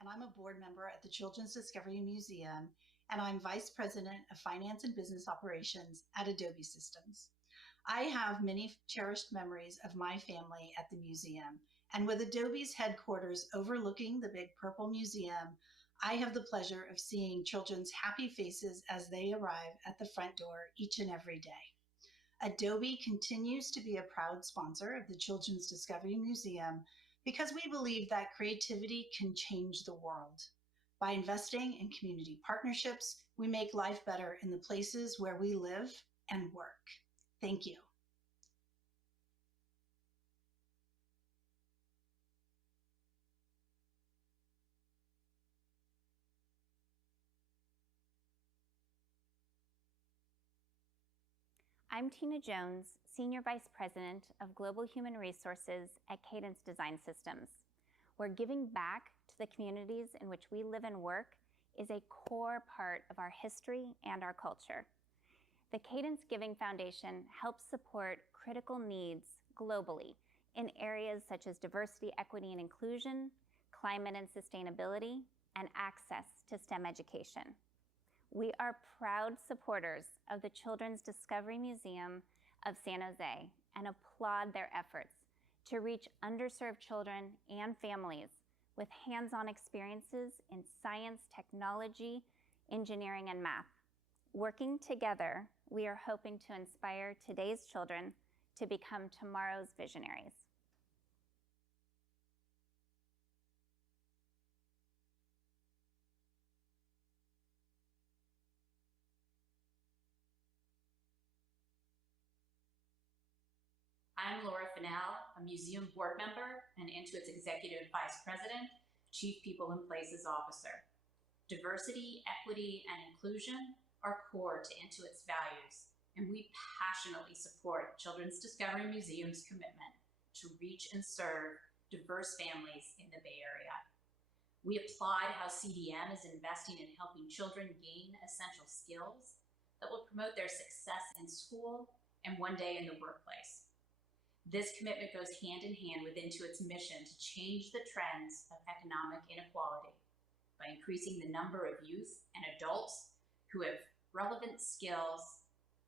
And I'm a board member at the Children's Discovery Museum, and I'm Vice President of Finance and Business Operations at Adobe Systems. I have many cherished memories of my family at the museum, and with Adobe's headquarters overlooking the big purple museum, I have the pleasure of seeing children's happy faces as they arrive at the front door each and every day. Adobe continues to be a proud sponsor of the Children's Discovery Museum because we believe that creativity can change the world. By investing in community partnerships, we make life better in the places where we live and work. Thank you. I'm Tina Jones, Senior Vice President of Global Human Resources at Cadence Design Systems, where giving back to the communities in which we live and work is a core part of our history and our culture. The Cadence Giving Foundation helps support critical needs globally in areas such as diversity, equity, and inclusion, climate and sustainability, and access to STEM education. We are proud supporters of the Children's Discovery Museum of San Jose and applaud their efforts to reach underserved children and families with hands-on experiences in science, technology, engineering, and math. Working together, we are hoping to inspire today's children to become tomorrow's visionaries. I'm Laura Fennell, a museum board member and Intuit's executive vice president, chief people and places officer. Diversity, equity, and inclusion are core to Intuit's values, and we passionately support Children's Discovery Museum's commitment to reach and serve diverse families in the Bay Area. We applaud how CDM is investing in helping children gain essential skills that will promote their success in school and one day in the workplace. This commitment goes hand in hand with Intuit's mission to change the trends of economic inequality by increasing the number of youth and adults who have relevant skills,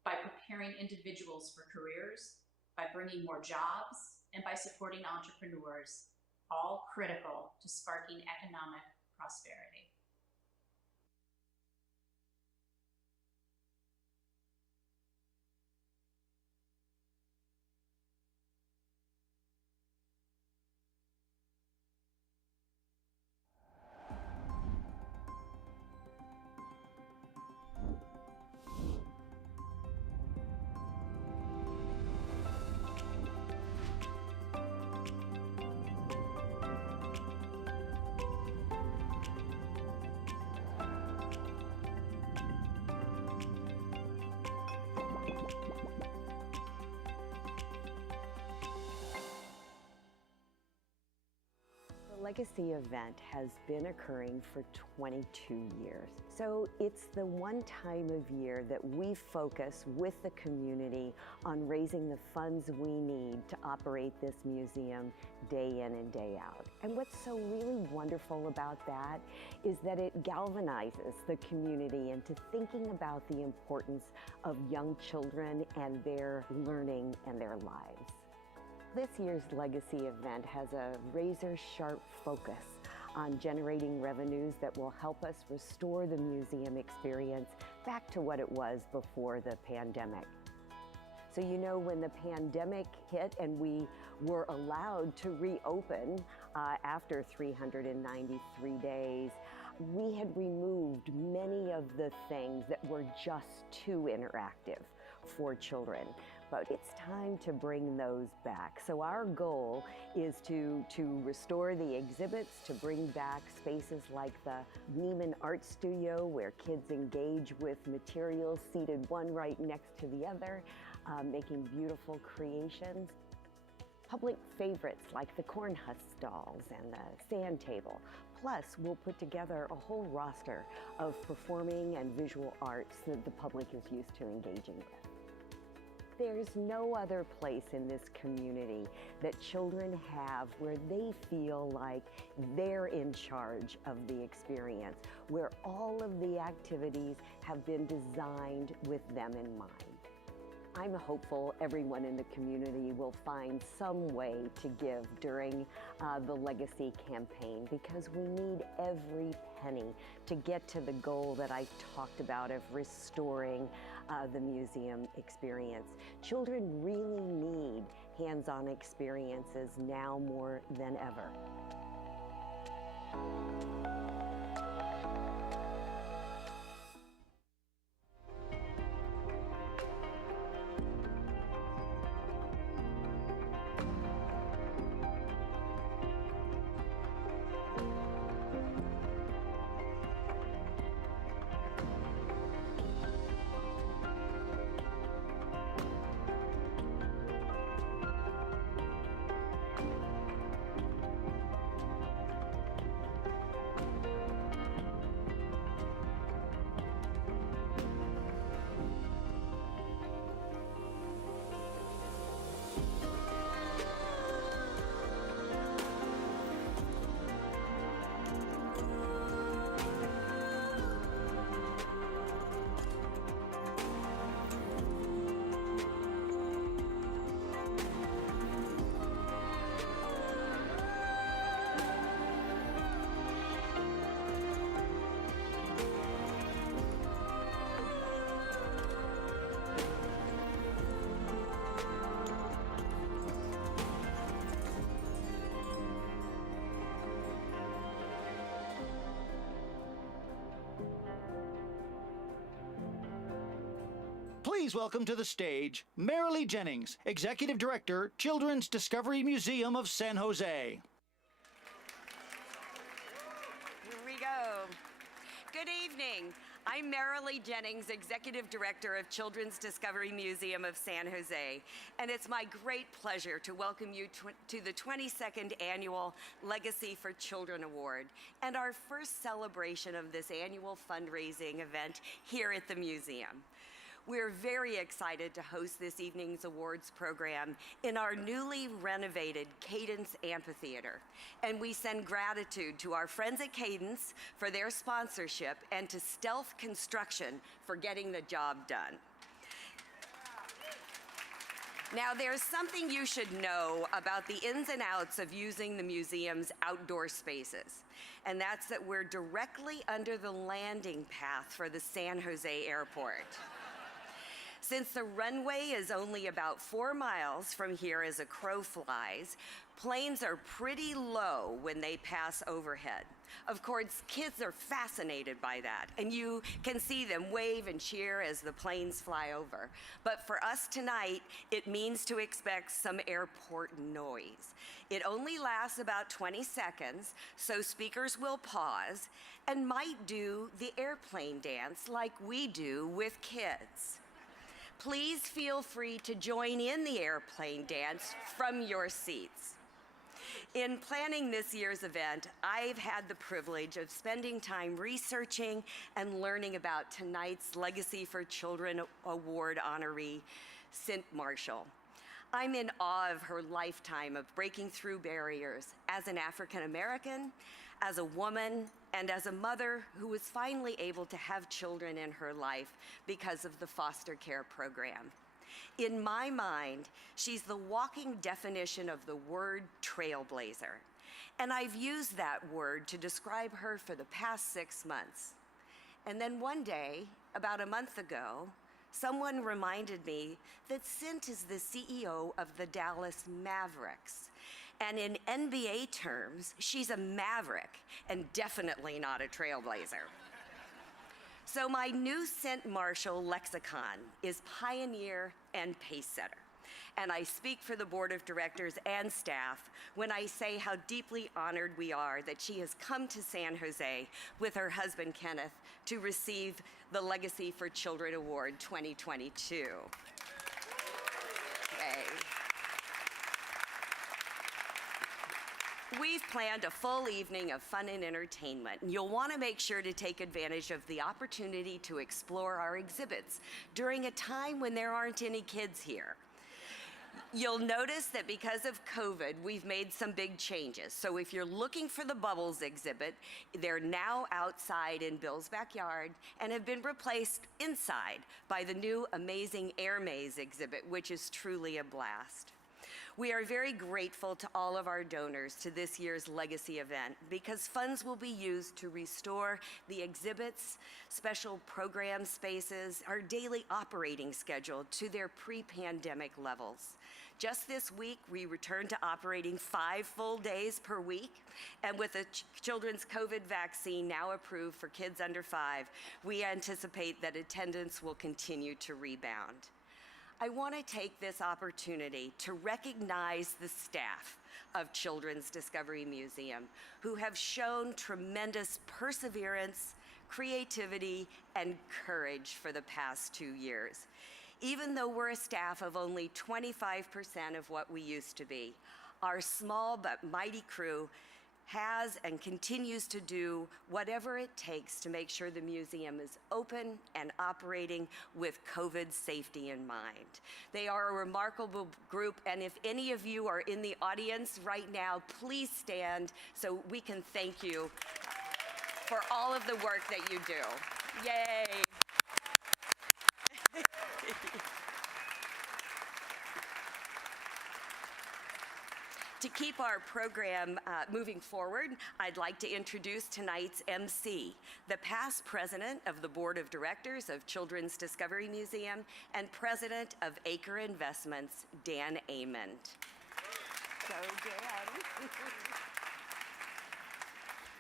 by preparing individuals for careers, by bringing more jobs, and by supporting entrepreneurs, all critical to sparking economic prosperity. The Legacy event has been occurring for 22 years. So it's the one time of year that we focus with the community on raising the funds we need to operate this museum day in and day out. And what's so really wonderful about that is that it galvanizes the community into thinking about the importance of young children and their learning and their lives. This year's Legacy event has a razor-sharp focus on generating revenues that will help us restore the museum experience back to what it was before the pandemic. So you know, when the pandemic hit and we were allowed to reopen after 393 days, we had removed many of the things that were just too interactive for children. But it's time to bring those back. So our goal is to restore the exhibits, to bring back spaces like the Neiman Art Studio, where kids engage with materials seated one right next to the other, making beautiful creations. Public favorites like the corn husk stalls and the sand table. Plus, we'll put together a whole roster of performing and visual arts that the public is used to engaging with. There's no other place in this community that children have where they feel like they're in charge of the experience, where all of the activities have been designed with them in mind. I'm hopeful everyone in the community will find some way to give during the Legacy campaign, because we need every penny to get to the goal that I talked about of restoring the museum experience. Children really need hands-on experiences now more than ever. Please welcome to the stage Marilee Jennings, Executive Director, Children's Discovery Museum of San Jose. Here we go. Good evening. I'm Marilee Jennings, Executive Director of Children's Discovery Museum of San Jose, and it's my great pleasure to welcome you to the 22nd Annual Legacy for Children Award and our first celebration of this annual fundraising event here at the museum. We're very excited to host this evening's awards program in our newly renovated Cadence Amphitheater. And we send gratitude to our friends at Cadence for their sponsorship and to Stealth Construction for getting the job done. Now, there's something you should know about the ins and outs of using the museum's outdoor spaces, and that's that we're directly under the landing path for the San Jose Airport. Since the runway is only about 4 miles from here as a crow flies, planes are pretty low when they pass overhead. Of course, kids are fascinated by that, and you can see them wave and cheer as the planes fly over. But for us tonight, it means to expect some airport noise. It only lasts about 20 seconds, so speakers will pause and might do the airplane dance like we do with kids. Please feel free to join in the airplane dance from your seats. In planning this year's event, I've had the privilege of spending time researching and learning about tonight's Legacy for Children Award honoree, Cynt Marshall. I'm in awe of her lifetime of breaking through barriers as an African-American, as a woman, and as a mother who was finally able to have children in her life because of the foster care program. In my mind, she's the walking definition of the word trailblazer, and I've used that word to describe her for the past 6 months. And then one day, about a month ago, someone reminded me that Cynt is the CEO of the Dallas Mavericks. And in NBA terms, she's a maverick and definitely not a trailblazer. So my new Cynt Marshall lexicon is pioneer and pace setter. And I speak for the board of directors and staff when I say how deeply honored we are that she has come to San Jose with her husband, Kenneth, to receive the Legacy for Children Award 2022. Yay. We've planned a full evening of fun and entertainment, and you'll want to make sure to take advantage of the opportunity to explore our exhibits during a time when there aren't any kids here. You'll notice that because of COVID, we've made some big changes. So if you're looking for the Bubbles exhibit, they're now outside in Bill's backyard and have been replaced inside by the new amazing Air Maze exhibit, which is truly a blast. We are very grateful to all of our donors to this year's Legacy event because funds will be used to restore the exhibits, special program spaces, our daily operating schedule to their pre-pandemic levels. Just this week, we returned to operating 5 full days per week, and with the children's COVID vaccine now approved for kids under 5, we anticipate that attendance will continue to rebound. I want to take this opportunity to recognize the staff of Children's Discovery Museum who have shown tremendous perseverance, creativity, and courage for the past 2 years. Even though we're a staff of only 25% of what we used to be, our small but mighty crew has and continues to do whatever it takes to make sure the museum is open and operating with COVID safety in mind. They are a remarkable group, and if any of you are in the audience right now, please stand so we can thank you for all of the work that you do. Yay! To keep our program moving forward, I'd like to introduce tonight's MC, the past president of the Board of Directors of Children's Discovery Museum and president of Acre Investments, Dan Amond. So, Dan.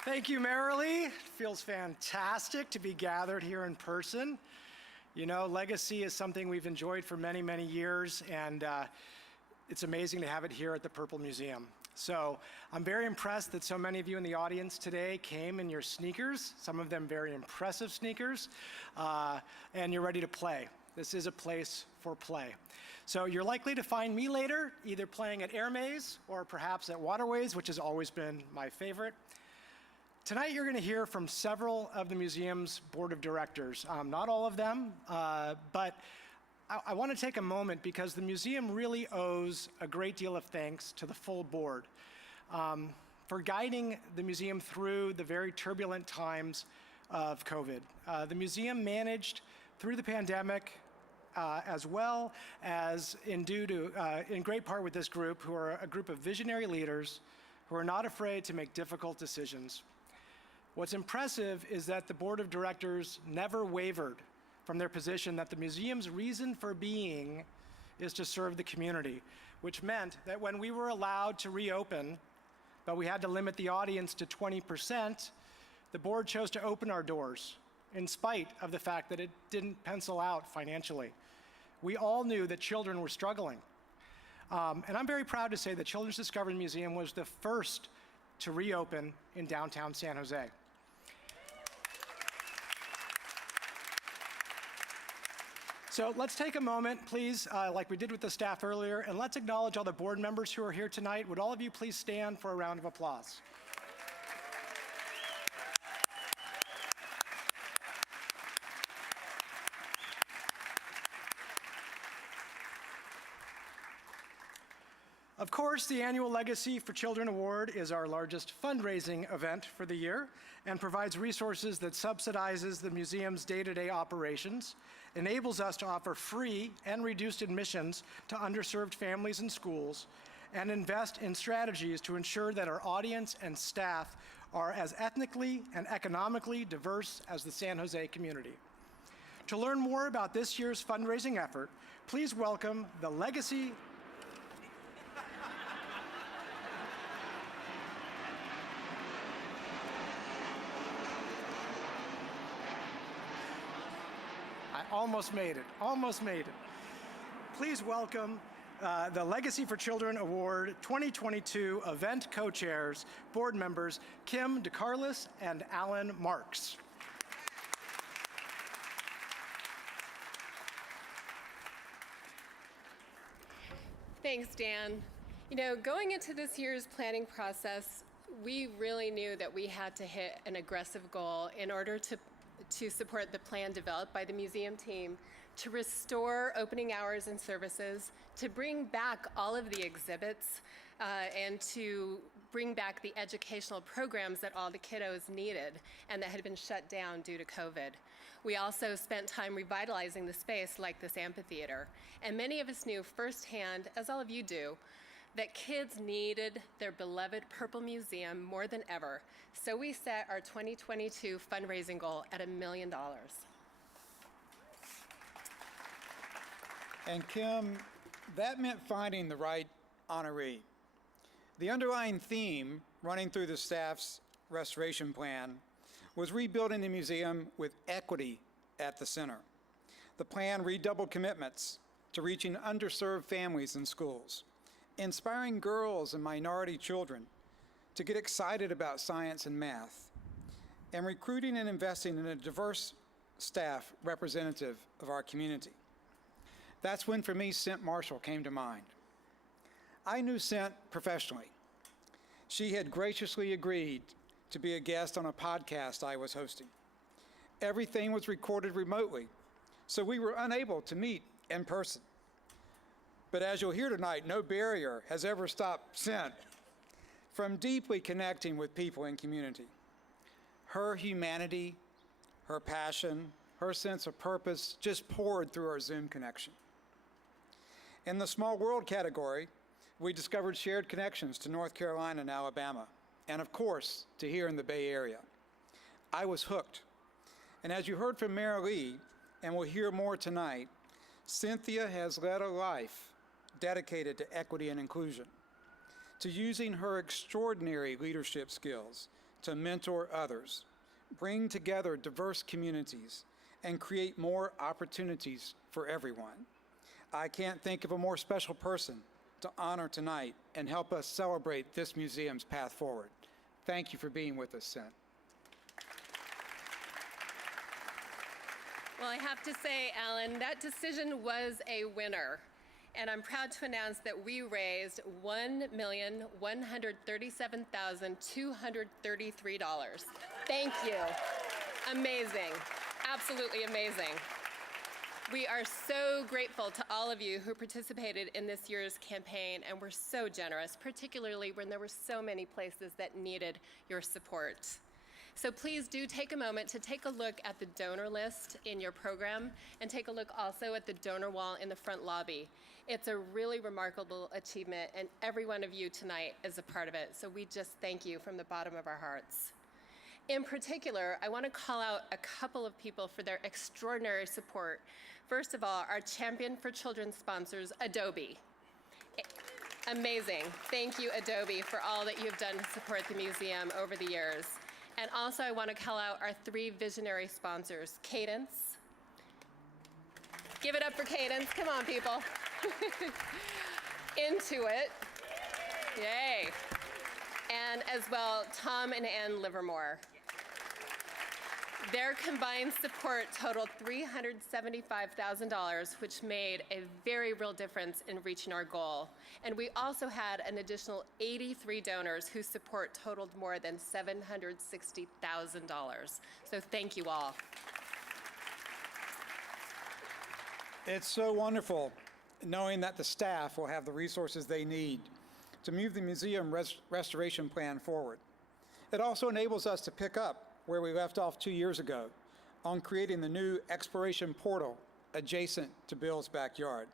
Thank you, Marilee. It feels fantastic to be gathered here in person. You know, legacy is something we've enjoyed for many, many years, and it's amazing to have it here at the Purple Museum. So I'm very impressed that so many of you in the audience today came in your sneakers, some of them very impressive sneakers, and you're ready to play. This is a place for play. So you're likely to find me later, either playing at Air Maze or perhaps at Waterways, which has always been my favorite. Tonight you're going to hear from several of the museum's board of directors. Not all of them, but I want to take a moment because the museum really owes a great deal of thanks to the full board for guiding the museum through the very turbulent times of COVID. The museum managed through the pandemic as well as in great part with this group, who are a group of visionary leaders who are not afraid to make difficult decisions. What's impressive is that the board of directors never wavered from their position that the museum's reason for being is to serve the community, which meant that when we were allowed to reopen, but we had to limit the audience to 20%, the board chose to open our doors in spite of the fact that it didn't pencil out financially. We all knew that children were struggling. And I'm very proud to say that Children's Discovery Museum was the first to reopen in downtown San Jose. So let's take a moment, please, like we did with the staff earlier, and let's acknowledge all the board members who are here tonight. Would all of you please stand for a round of applause? Of course, the annual Legacy for Children Award is our largest fundraising event for the year and provides resources that subsidizes the museum's day-to-day operations, enables us to offer free and reduced admissions to underserved families and schools, and invest in strategies to ensure that our audience and staff are as ethnically and economically diverse as the San Jose community. To learn more about this year's fundraising effort, please welcome the Legacy Almost made it. Please welcome the Legacy for Children Award 2022 event co-chairs, board members Kim DeCarlis and Alan Marks. Thanks, Dan. You know, going into this year's planning process, we really knew that we had to hit an aggressive goal in order to support the plan developed by the museum team to restore opening hours and services, to bring back all of the exhibits, and to bring back the educational programs that all the kiddos needed and that had been shut down due to COVID. We also spent time revitalizing the space like this amphitheater. And many of us knew firsthand, as all of you do, that kids needed their beloved Purple Museum more than ever. So we set our 2022 fundraising goal at $1 million. And Kim, that meant finding the right honoree. The underlying theme running through the staff's restoration plan was rebuilding the museum with equity at the center. The plan redoubled commitments to reaching underserved families and schools, inspiring girls and minority children to get excited about science and math, and recruiting and investing in a diverse staff representative of our community. That's when, for me, Cynt Marshall came to mind. I knew Cynt professionally. She had graciously agreed to be a guest on a podcast I was hosting. Everything was recorded remotely, so we were unable to meet in person. But as you'll hear tonight, no barrier has ever stopped Cynt from deeply connecting with people in community. Her humanity, her passion, her sense of purpose just poured through our Zoom connection. In the small world category, we discovered shared connections to North Carolina and Alabama, and of course, to here in the Bay Area. I was hooked. And as you heard from Mary Lee, and we'll hear more tonight, Cynthia has led a life dedicated to equity and inclusion, to using her extraordinary leadership skills to mentor others, bring together diverse communities, and create more opportunities for everyone. I can't think of a more special person to honor tonight and help us celebrate this museum's path forward. Thank you for being with us, Cynt. Well, I have to say, Alan, that decision was a winner. And I'm proud to announce that we raised $1,137,233. Thank you. Amazing. Absolutely amazing. We are so grateful to all of you who participated in this year's campaign, and we're so generous, particularly when there were so many places that needed your support. So please do take a moment to take a look at the donor list in your program, and take a look also at the donor wall in the front lobby. It's a really remarkable achievement, and every one of you tonight is a part of it. So we just thank you from the bottom of our hearts. In particular, I want to call out a couple of people for their extraordinary support. First of all, our Champion for Children sponsors, Adobe. Amazing. Thank you, Adobe, for all that you've done to support the museum over the years. And also, I want to call out our 3 visionary sponsors, Cadence. Give it up for Cadence. Come on, people. Intuit. Yay. And as well, Tom and Ann Livermore. Their combined support totaled $375,000, which made a very real difference in reaching our goal. And we also had an additional 83 donors whose support totaled more than $760,000. So thank you all. It's so wonderful knowing that the staff will have the resources they need to move the museum restoration plan forward. It also enables us to pick up where we left off 2 years ago on creating the new exploration portal adjacent to Bill's backyard.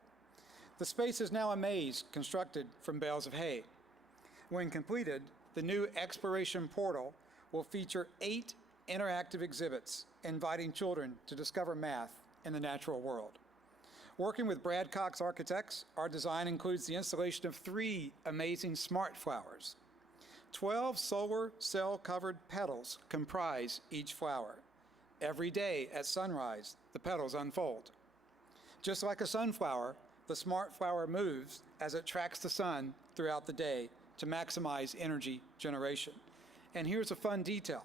The space is now a maze constructed from bales of hay. When completed, the new exploration portal will feature 8 interactive exhibits inviting children to discover math in the natural world. Working with Brad Cox Architects, our design includes the installation of 3 amazing smart flowers. 12 solar cell-covered petals comprise each flower. Every day at sunrise, the petals unfold. Just like a sunflower, the smart flower moves as it tracks the sun throughout the day to maximize energy generation. And here's a fun detail.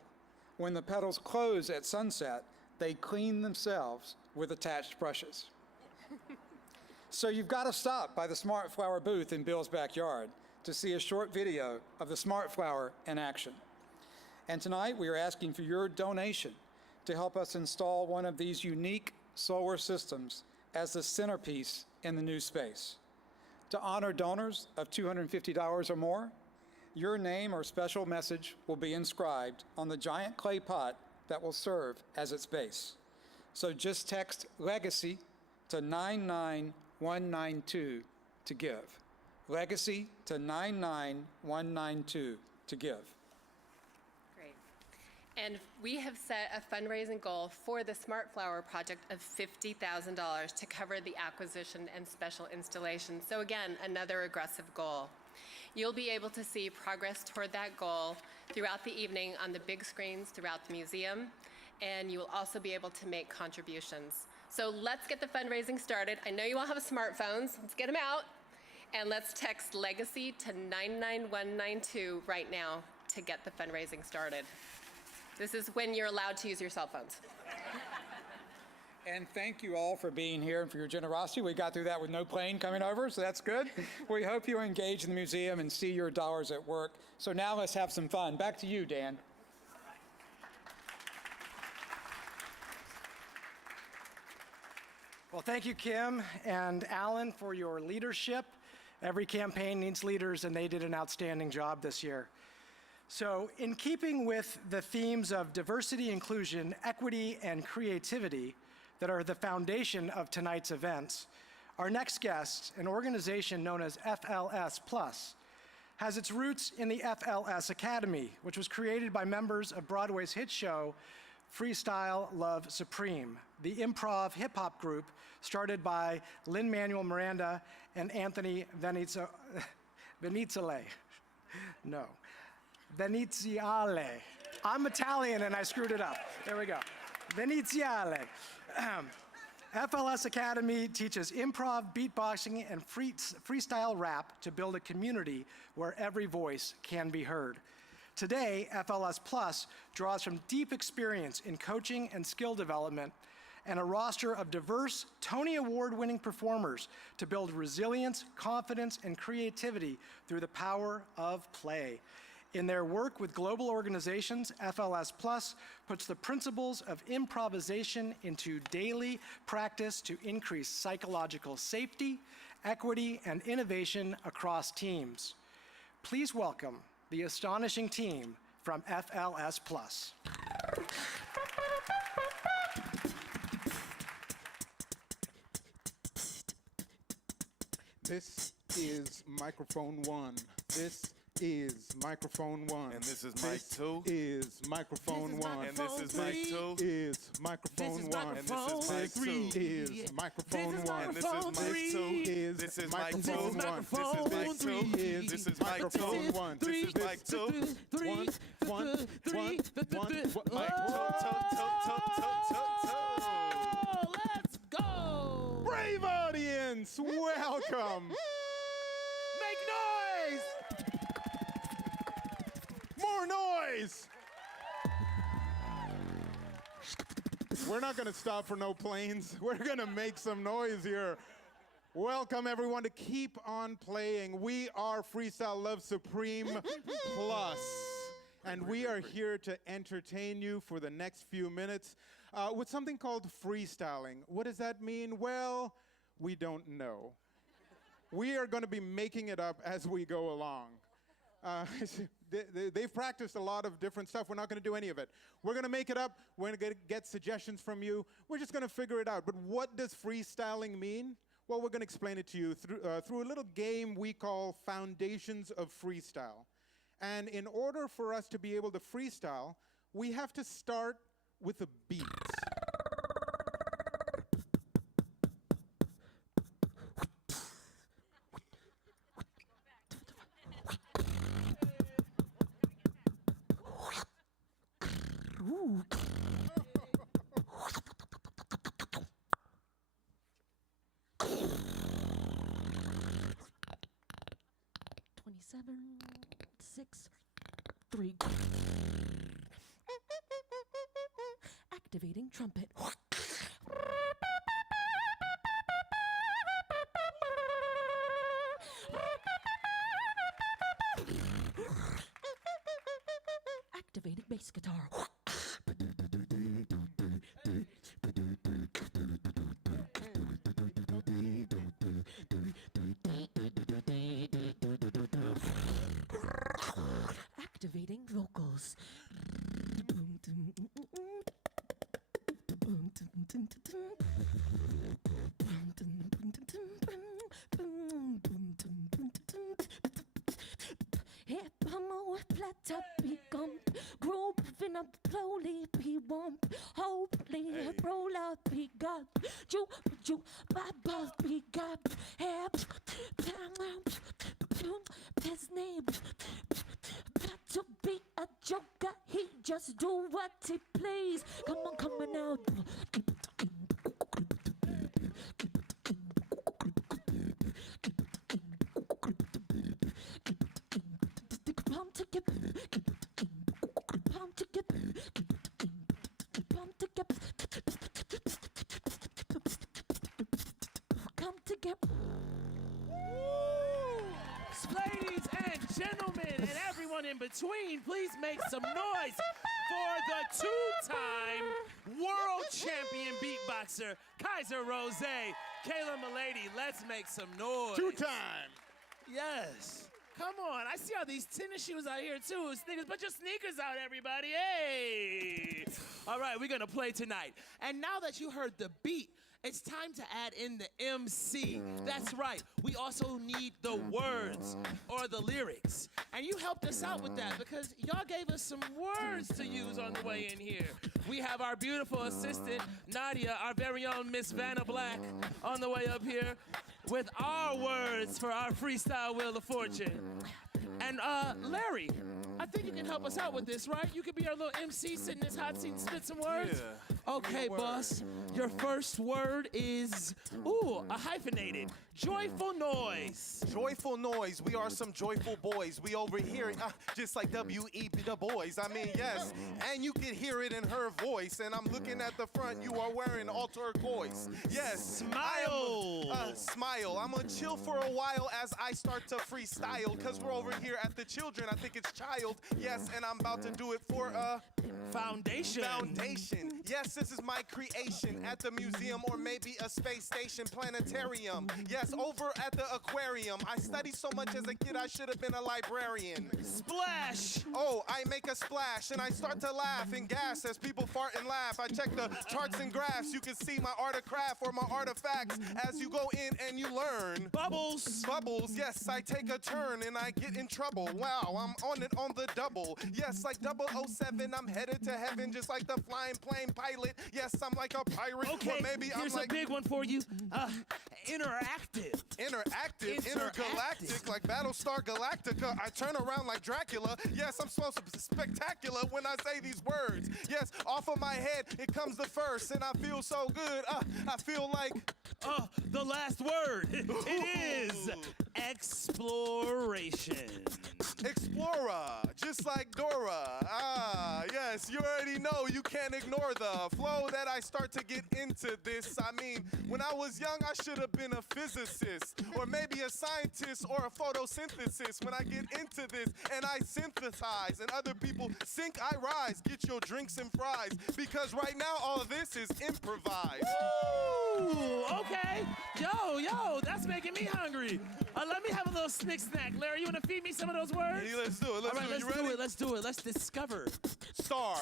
When the petals close at sunset, they clean themselves with attached brushes. So you've got to stop by the Smart Flower booth in Bill's backyard to see a short video of the Smart Flower in action. And tonight we are asking for your donation to help us install one of these unique solar systems as the centerpiece in the new space. To honor donors of $250 or more, your name or special message will be inscribed on the giant clay pot that will serve as its base. So just text LEGACY to 99192 to give. LEGACY to 99192 to give. Great. And we have set a fundraising goal for the Smart Flower project of $50,000 to cover the acquisition and special installation. So again, another aggressive goal. You'll be able to see progress toward that goal throughout the evening on the big screens throughout the museum, and you will also be able to make contributions. So let's get the fundraising started. I know you all have smartphones. Let's get them out. And let's text LEGACY to 99192 right now to get the fundraising started. This is when you're allowed to use your cell phones. And thank you all for being here and for your generosity. We got through that with no plane coming over, so that's good. We hope you engage in the museum and see your dollars at work. So now let's have some fun. Back to you, Dan. Well, thank you, Kim and Alan, for your leadership. Every campaign needs leaders, and they did an outstanding job this year. So in keeping with the themes of diversity, inclusion, equity, and creativity that are the foundation of tonight's events, our next guest, an organization known as FLS Plus, has its roots in the FLS Academy, which was created by members of Broadway's hit show, Freestyle Love Supreme, the improv hip-hop group started by Lin-Manuel Miranda and Anthony Veniziale. No, Veniziale. I'm Italian and I screwed it up. There we go. Veneziale. FLS Academy teaches improv, beatboxing, and freestyle rap to build a community where every voice can be heard. Today, FLS Plus draws from deep experience in coaching and skill development and a roster of diverse Tony Award-winning performers to build resilience, confidence, and creativity through the power of play. In their work with global organizations, FLS Plus puts the principles of improvisation into daily practice to increase psychological safety, equity, and innovation across teams. Please welcome the astonishing team from FLS Plus. This is microphone 1. This is microphone 1. And this is mic 2. Is microphone 1. And this is mic 2. Is microphone 1. And this is mic 2. Is microphone 1. And this is mic 2. Is This is mic microphone 2. 1. This is mic 2. Is This is mic 2. microphone 1. This is mic 2. 1, 1, 1, 1. Let's go. Brave audience, welcome. Make noise. More noise! We're not gonna stop for no planes. We're gonna make some noise here. Welcome everyone to Keep On Playing. We are Freestyle Love Supreme Plus. And we are here to entertain you for the next few minutes with something called freestyling. What does that mean? Well, we don't know. We are gonna be making it up as we go along. They've practiced a lot of different stuff. We're not going to do any of it. We're going to make it up. We're going to get suggestions from you. We're just going to figure it out. But what does freestyling mean? Well, we're going to explain it to you through a little game we call Foundations of Freestyle. And in order for us to be able to freestyle, we have to start with a beat. Activating trumpet. Activating bass guitar. Activating vocals. Grooving up slowly, be warm. Hopefully, roll up, be got you, baba, be got have his name. Got to be a joker, he just do what he please. Come on, coming out. Ladies and gentlemen, and everyone in between, please make some noise for the two-time world champion beatboxer, Kaiser Rose, Kayla Milady. Let's make some noise. Two-time. Yes. Come on. I see all these tennis shoes out here, too. Sneakers. Put your sneakers out, everybody. Hey. All right, we're going to play tonight. And now that you heard the beat, it's time to add in the MC. That's right. We also need the words or the lyrics. And you helped us out with that because y'all gave us some words to use on the way in here. We have our beautiful assistant, Nadia, our very own Miss Vanna Black, on the way up here with our words for our freestyle Wheel of Fortune. And Larry, I think you can help help us out with this, right? You could be our little MC, sit in this hot seat and spit some words. Yeah. Okay, boss. Your first word is, a hyphenated. Joyful noise. Joyful noise. We are some joyful boys. We over here, just like W.E. Du Bois. I mean, yes. And you can hear it in her voice. And I'm looking at the front. You are wearing all turquoise. Yes. Smile. Smile. I'm gonna chill for a while as I start to freestyle. Because we're over here at the children. I think it's child. Yes. And I'm about to do it for Foundation. Foundation. Yes, this is my creation at the museum or maybe a space station planetarium. Yes, over at the aquarium. I studied so much as a kid, I should have been a librarian. Splash. Oh, I make a splash and I start to laugh and gas as people fart and laugh. I check the charts and graphs. You can see my art of craft or my artifacts as you go in and you learn. Bubbles. Bubbles, yes, I take a turn and I get in trouble. Wow, I'm on it on the double. Yes, like 007, I'm headed to heaven just like the flying plane pilot. Yes, I'm like a pirate. Okay, or maybe here's I'm like a big one for you. Interactive. Intergalactic, like Battlestar Galactica. I turn around like Dracula. Yes, I'm supposed to be spectacular when I say these words. Yes, off of my head, it comes the first, and I feel so good. I feel like... the last word. It is exploration. Explorer, just like Dora. Yes, you already know you can't ignore the flow that I start to get into this. I mean, when I was young, I should have been a physicist or maybe a scientist or a photosynthesis. When I get into this and I synthesize and other people sink, I rise. Get your drinks and fries because right now all of this is improvised. Woo! Okay. Yo, that's making me hungry. Let me have a little snack. Larry, you want to feed me some of those words? Yeah, let's do it. Let's do it. Let's discover. Star.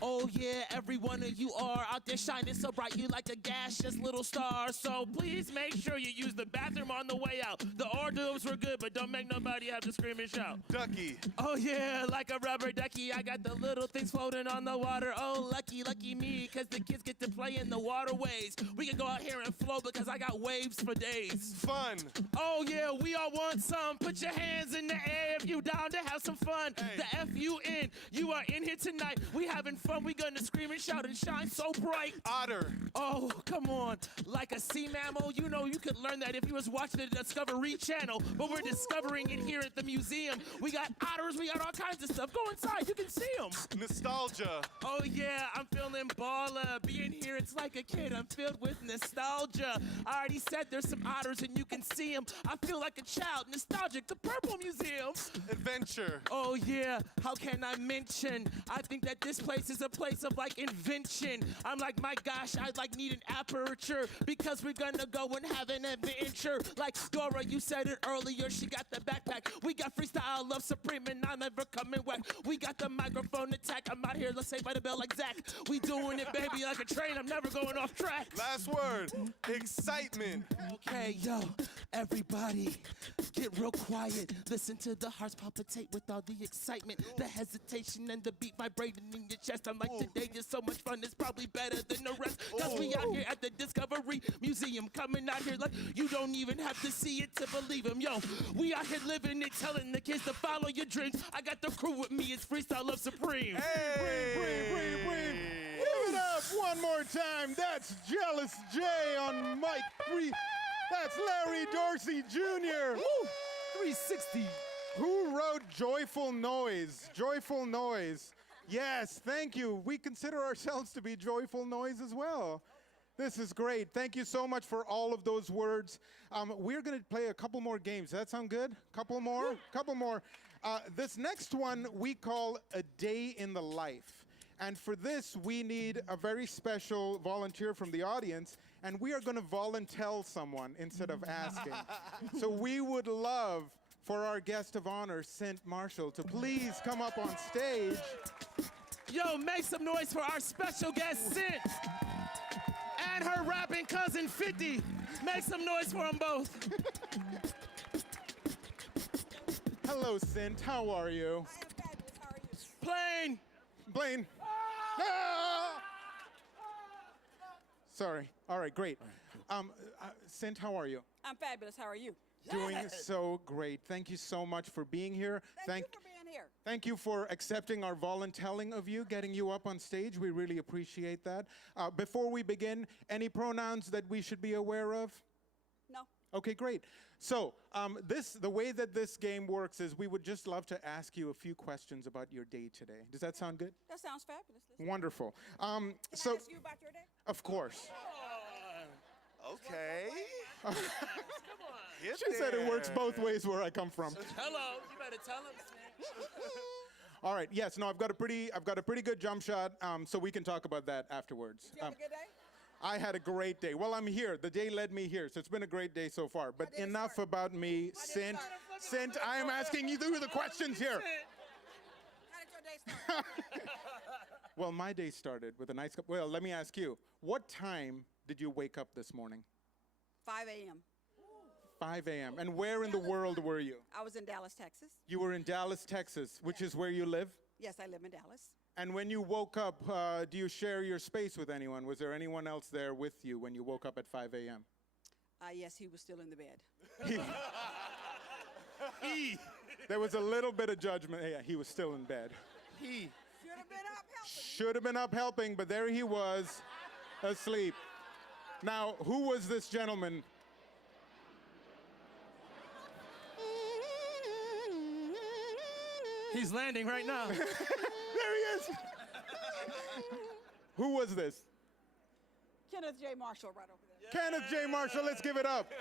Oh yeah, every one of you are out there shining so bright, you like a gaseous little star. So please make sure you use the bathroom on the way out. The hors d'oeuvres were good, but don't make nobody have to scream and shout. Ducky. Oh yeah, like a rubber ducky, I got the little things floating on the water. Oh, lucky me, cause the kids get to play in the waterways. We can go out here and flow because I got waves for days. Fun. Oh yeah, we all want some. Put your hands in the air if you down to have some fun. Hey. The F-U-N, you are in here tonight. We having fun, we gonna scream and shout and shine so bright. Otter. Oh, come on. Like a sea mammal, you know you could learn that if you was watching the Discovery Channel. But we're discovering it here at the museum. We got otters, we got all kinds of stuff. Go inside, you can see them. Nostalgia. Oh yeah, I'm feeling baller. Being here, it's like a kid. I'm filled with nostalgia. I already said there's some otters and you can see them. I feel like a child, nostalgic. The Purple Museum. Adventure. Oh yeah, how can I mention? I think that this place is a place of like invention. I'm like, my gosh, I like need an aperture because we're gonna go and have an adventure. Like Dora, you said it earlier, she got the backpack. We got freestyle, love supreme, and I'm never coming whack. We got the microphone attack. I'm out here, let's say by the bell like Zach. We doing it, baby, like a train. I'm never going off track. Last word, excitement. Okay, yo, everybody, get real quiet. Listen to the hearts palpitate with all the excitement, the hesitation, and the beat vibrating in your chest. I'm like, today is so much fun, it's probably better than the rest. Cause we out here at the Discovery Museum, coming out here like you don't even have to see it to believe them. Yo, we out here living it, telling the kids to follow your dreams. I got the crew with me, it's Freestyle Love Supreme. Hey! Give it up one more time. That's Jealous J on mic 3. That's Larry Dorsey Jr. Woo! 360. Who wrote Joyful Noise? Joyful Noise. Yes, thank you. We consider ourselves to be Joyful Noise as well. This is great. Thank you so much for all of those words. We're going to play a couple more games. Does that sound good? Couple more? Couple more. This next one we call A Day in the Life. And for this, we need a very special volunteer from the audience, and we are going to volunteer someone instead of asking. So we would love for our guest of honor, Cynt Marshall, to please come up on stage. Yo, make some noise for our special guest, Cynt, and her rapping cousin, 50. Make some noise for them both. Hello, Cynt. How are you? I'm fabulous. How are you? Blaine. Blaine. Ah! Sorry. All right, great. Cynt, how are you? I'm fabulous. How are you? Doing so great. Thank you so much for being here. Thank you for being here. Thank you for accepting our voluntelling of you, getting you up on stage. We really appreciate that. Before we begin, any pronouns that we should be aware of? No. Okay, great. So the way that this game works is we would just love to ask you a few questions about your day today. Does that sound good? That sounds fabulous. Wonderful. Can I ask you about your day? Of course. Okay. Come on. She said it works both ways where I come from. Hello. You better tell him. All right. Yes. No. I've got a pretty good jump shot. So we can talk about that afterwards. Did you have a good day? I had a great day. Well, I'm here. The day led me here, so it's been a great day so far. But enough about me. Cynt, I am asking you the questions here. How did your day start? Well, my day started with a nice cup. Well, let me ask you. What time did you wake up this morning? 5 a.m. 5 a.m. And where in the world were you? I was in Dallas, Texas. You were in Dallas, Texas, which is where you live? Yes, I live in Dallas. And when you woke up, do you share your space with anyone? Was there anyone else there with you when you woke up at 5 a.m.? Yes, he was still in the bed. There was a little bit of judgment. Yeah, he was still in bed. Should have been up helping. Should have been up helping, but there he was, asleep. Now, who was this gentleman? He's landing right now. There he is. Who was this? Kenneth J. Marshall right over there. Kenneth J. Marshall, let's give it up.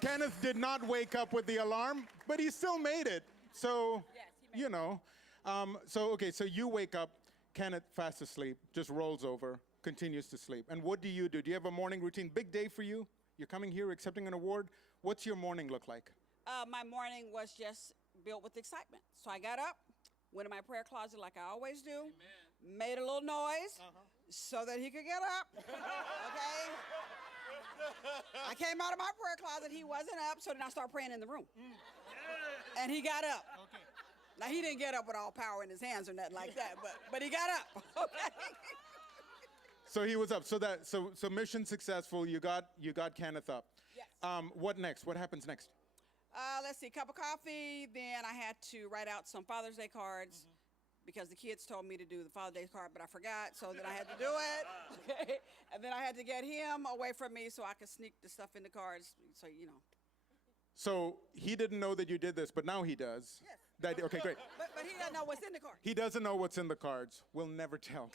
Kenneth did not wake up with the alarm, but he still made it. So, you know. So you wake up, Kenneth fast asleep, just rolls over, continues to sleep. And what do? Do you have a morning routine? Big day for you? You're coming here accepting an award. What's your morning look like? My morning was just built with excitement. So I got up, went in my prayer closet like I always do, made a little noise so that he could get up. Okay? I came out of my prayer closet, he wasn't up, so then I started praying in the room. And he got up. Okay. Now he didn't get up with all power in his hands or nothing like that, but he got up. Okay? So he was up. So mission successful. You got Kenneth up. Yes. What next? What happens next? Let's see, cup of coffee. Then I had to write out some Father's Day cards because the kids told me to do the Father's Day card, but I forgot, so then I had to do it. Okay. And then I had to get him away from me so I could sneak the stuff in the cards, so you know. So he didn't know that you did this, but now he does. Yes. Okay, great. But he doesn't know what's in the card. He doesn't know what's in the cards. We'll never tell.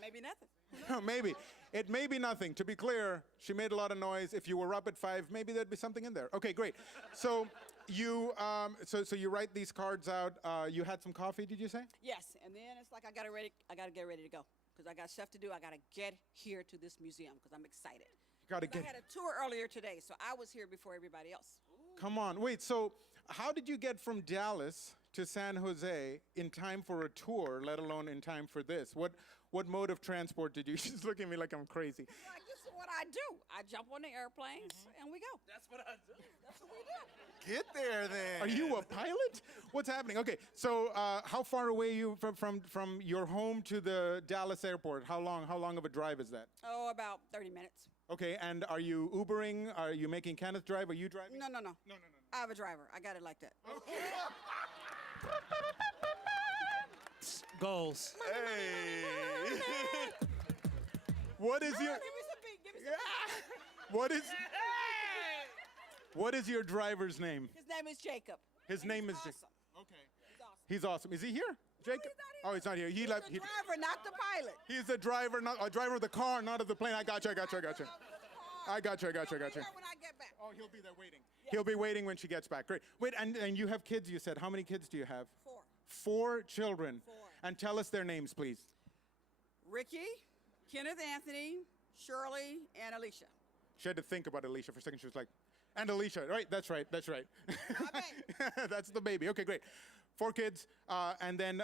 Maybe nothing. No, maybe. It may be nothing. To be clear, she made a lot of noise. If you were up at 5, maybe there'd be something in there. Okay, great. So you write these cards out. You had some coffee, did you say? Yes, and then it's like I gotta get ready to go because I got stuff to do. I gotta get here to this museum because I'm excited. I had a tour earlier today, so I was here before everybody else. Come on, wait. So how did you get from Dallas to San Jose in time for a tour, let alone in time for this? What mode of transport did you? She's looking at me like I'm crazy. Like, this is what I do. I jump on the airplanes and we go. That's what I do. That's what we do. Get there then. Are you a pilot? What's happening? Okay, so how far away are you from your home to the Dallas airport? How long of a drive is that? Oh, about 30 minutes. Okay, and are you Ubering? Are you making Kenneth drive? Are you driving? No. I have a driver. I got it like that. Okay. Goals. Hey. What is your? Give me some beat. Give me some beat. What is your driver's name? His name is Jacob. His name is awesome. Jacob. Okay. He's awesome. Is he here? Jacob? No, he's not here. He's the driver, not the pilot. He's the driver, not a driver of the car, not of the plane. I got you. I got you. When I get back. Oh, he'll be there waiting. Yeah. He'll be waiting when she gets back. Great. Wait, and you have kids, you said. How many kids do you have? 4. 4 children. 4. And tell us their names, please. Ricky, Kenneth Anthony, Shirley, and Alicia. She had to think about Alicia for a second. She was like, and Alicia, right? That's right. My baby. That's the baby. Okay, great. 4 kids. And then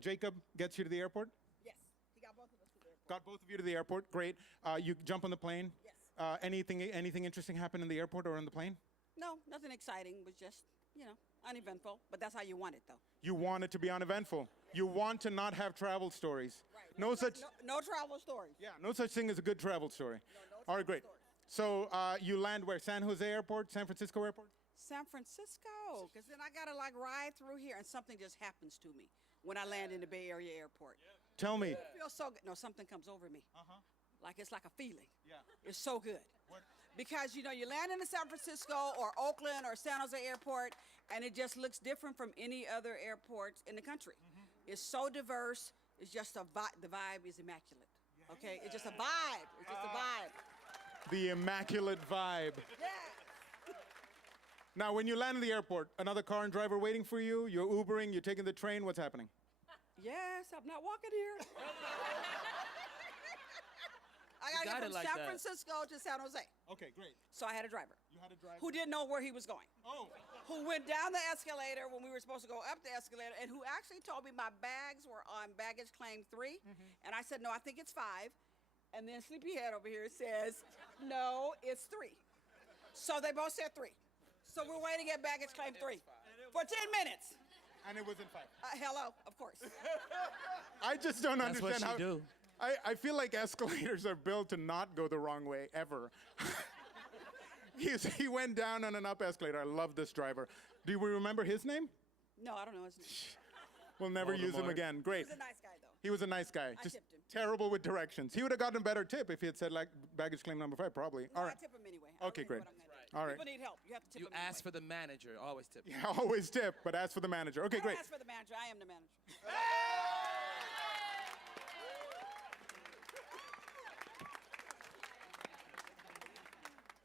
Jacob gets you to the airport? Yes. He got both of us to the airport. Got both of you to the airport. Great. You jump on the plane? Yes. Anything interesting happen in the airport or on the plane? No, nothing exciting. It was just, uneventful. But that's how you want it, though. You want it to be uneventful. You want to not have travel stories. Right. No travel stories. Yeah, no such thing as a good travel story. No All right, great. stories. So you land where? San Jose Airport, San Francisco Airport? San Francisco, because then I got to like ride through here and something just happens to me when I land in the Bay Area airport. Tell me. It feels so good. No, something comes over me. Like it's like a feeling. Yeah. It's so good. Because, you know, you land in the San Francisco or Oakland or San Jose airport, and it just looks different from any other airports in the country. It's so diverse. It's just a vibe. The vibe is immaculate. Okay? It's just a vibe. It's just a vibe. The immaculate vibe. Yeah. Now, when you land in the airport, another car and driver waiting for you, you're Ubering, you're taking the train, what's happening? Yes, I'm not walking here. I got to get from like San that. Francisco to San Jose. Okay, great. So I had a driver. You had a driver? Who didn't know where he was going. Oh. Who went down the escalator when we were supposed to go up the escalator, and who actually told me my bags were on baggage claim 3. And I said, no, I think it's 5. And then Sleepyhead over here says, no, it's 3. So they both said 3. So we're waiting at baggage claim 3 for 10 minutes. And it wasn't 5. Hello, of course. I just don't That's understand what she how. do. I feel like escalators are built to not go the wrong way, ever. He went down on an up escalator. I love this driver. Do we remember his name? No, I don't know his name. We'll never use him again. Great. He was a nice guy, though. He was a nice guy. I Just tipped him. terrible with directions. He would have gotten a better tip if he had said, like, baggage claim number 5, probably. No, All right. I tip him anyway. I don't Okay, know great. what I'm gonna do. All right. People need help. You have to tip You them ask for the manager. Always tip. Yeah, always tip, but ask for the manager. Okay, I don't great. ask for the manager. I am the manager.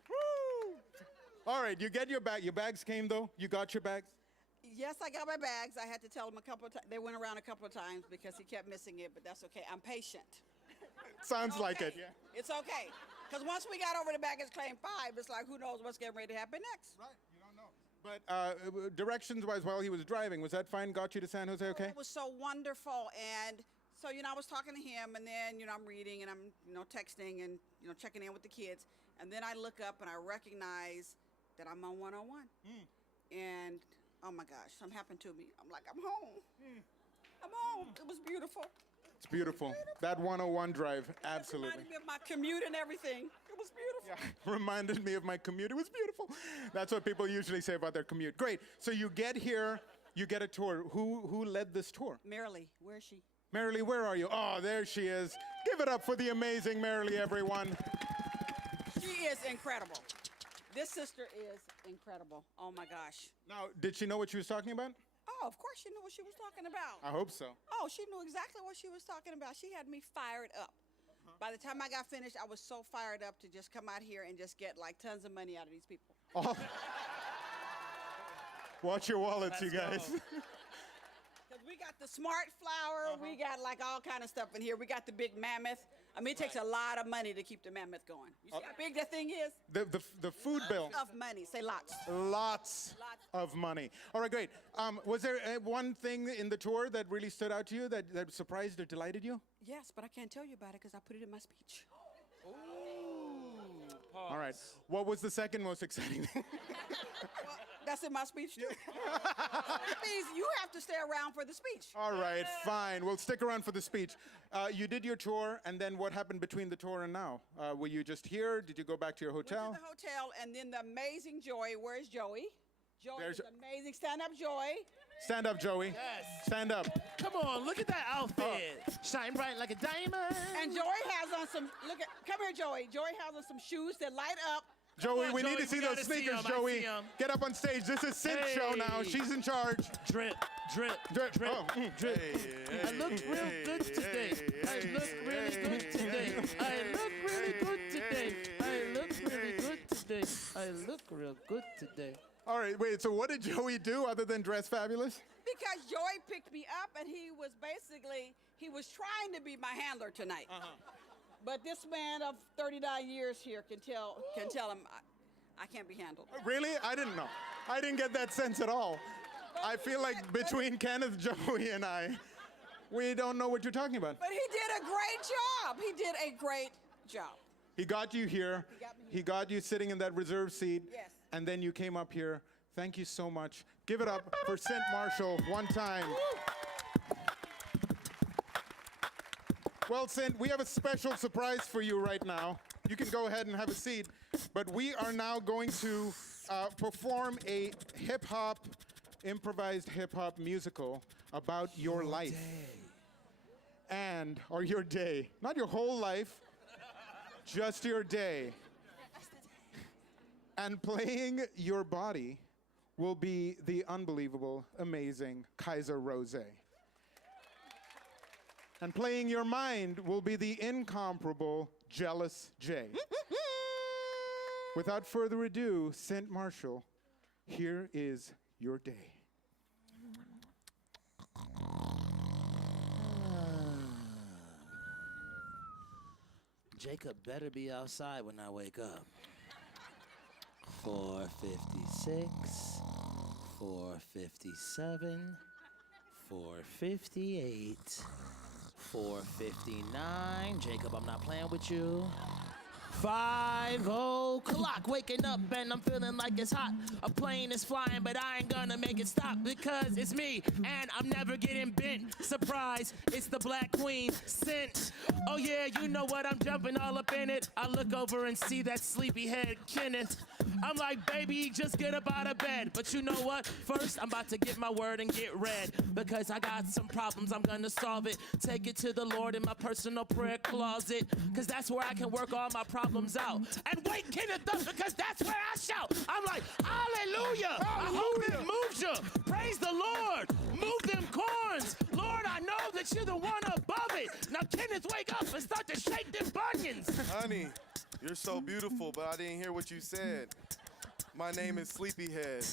Woo! All right, you get your bag. Your bags came, though? You got your bags? Yes, I got my bags. I had to tell him a couple of times. They went around a couple of times because he kept missing it, but that's okay. I'm patient. Sounds like it, Okay. yeah. It's okay. Because once we got over the baggage claim 5, it's like, who knows what's getting ready to happen next? Right, you don't know. But directions-wise, while he was driving, was that fine? Got you to San Jose okay? It was so wonderful. And so, you know, I was talking to him, and then, you know, I'm reading, and I'm, you know, texting and, you know, checking in with the kids. And then I look up, and I recognize that I'm on 101. And, oh, my gosh, something happened to me. I'm like, I'm home. I'm home. It was beautiful. It's beautiful. That 101 drive, absolutely. Reminded me of my commute and everything. It was beautiful. Yeah, reminded me of my commute. It was beautiful. That's what people usually say about their commute. Great. So you get here, you get a tour. Who led this tour? Marilee, where is she? Marilee, where are you? Oh, there she is. Give it up for the amazing Marilee, everyone. She is incredible. This sister is incredible. Oh my gosh. Now, did she know what she was talking about? Oh, of course she knew what she was talking about. I hope so. Oh, she knew exactly what she was talking about. She had me fired up. By the time I got finished, I was so fired up to just come out here and just get like tons of money out of these people. Oh. Watch your wallets, you guys. Because we got the smart flower, we got like all kind of stuff in here. We got the big mammoth. I mean, it takes a lot of money to keep the mammoth going. You see how big that thing is? The food bill. Of money. Say lots. Lots of money. All right, great. Was there one thing in the tour that really stood out to you, that surprised or delighted you? Yes, but I can't tell you about it because I put it in my speech. All right. What was the second most exciting thing? Well, that's in my speech too. That means you have to stay around for the speech. All right, fine. We'll stick around for the speech. You did your tour, and then what happened between the tour and now? Were you just here? Did you go back to your hotel? Went to the hotel, and then the amazing Joey. Where's Joey? Joey There's is amazing. Stand up, Joey. Stand up, Joey. Yes. Stand up. Come on, look at that outfit. Shine bright like a diamond. And Joey has on some, come here, Joey. Joey has on some shoes that light up. Joey, on, we need Joey, to see we those gotta see sneakers, 'em, I Joey. see 'em. Get up on stage. This is Cynt show now. She's in charge. Drip, drip, Drip. drip, Oh, drip. I look real good today. I look really good today. I look really good today. I look really good today. I look real good today. All right, wait, so what did Joey do other than dress fabulous? Because Joey picked me up, and he was trying to be my handler tonight. But this man of 39 years here can tell him I can't be handled. Really? I didn't know. I didn't get that sense at all. I feel like between Kenneth, Joey, and I, we don't know what you're talking about. But he did a great job. He did a great job. He got you here. He got me here. He got you sitting in that reserve seat. Yes. And then you came up here. Thank you so much. Give it up for Cynt Marshall one time. Well, Cynt, we have a special surprise for you right now. You can go ahead and have a seat. But we are now going to perform a hip-hop, improvised hip-hop musical about your life. Or your day. Not your whole life, just your day. And playing your body will be the unbelievable, amazing Kaiser Rose. And playing your mind will be the incomparable Jealous J. Without further ado, Cynt Marshall, here is your day. Jacob better be outside when I wake up. 4:56, 4:57, 4:58, 4:59. Jacob, I'm not playing with you. 5 o'clock, waking up and I'm feeling like it's hot. A plane is flying, but I ain't gonna make it stop because it's me and I'm never getting bent. Surprise, it's the Black Queen, Cynt. Oh yeah, you know what, I'm jumping all up in it. I look over and see that sleepyhead Kenneth. I'm like, baby, just get up out of bed. But you know what? First, I'm about to get my word and get read because I got some problems, I'm gonna solve it. Take it to the Lord in my personal prayer closet because that's where I can work all my problems out. And wake Kenneth up because that's where I shout. I'm like, hallelujah. I hope it moves you. Praise the Lord. Move them corns. Lord, I know that you're the one above it. Now, Kenneth, wake up and start to shake them bunions. Honey, you're so beautiful, but I didn't hear what you said. My name is Sleepyhead.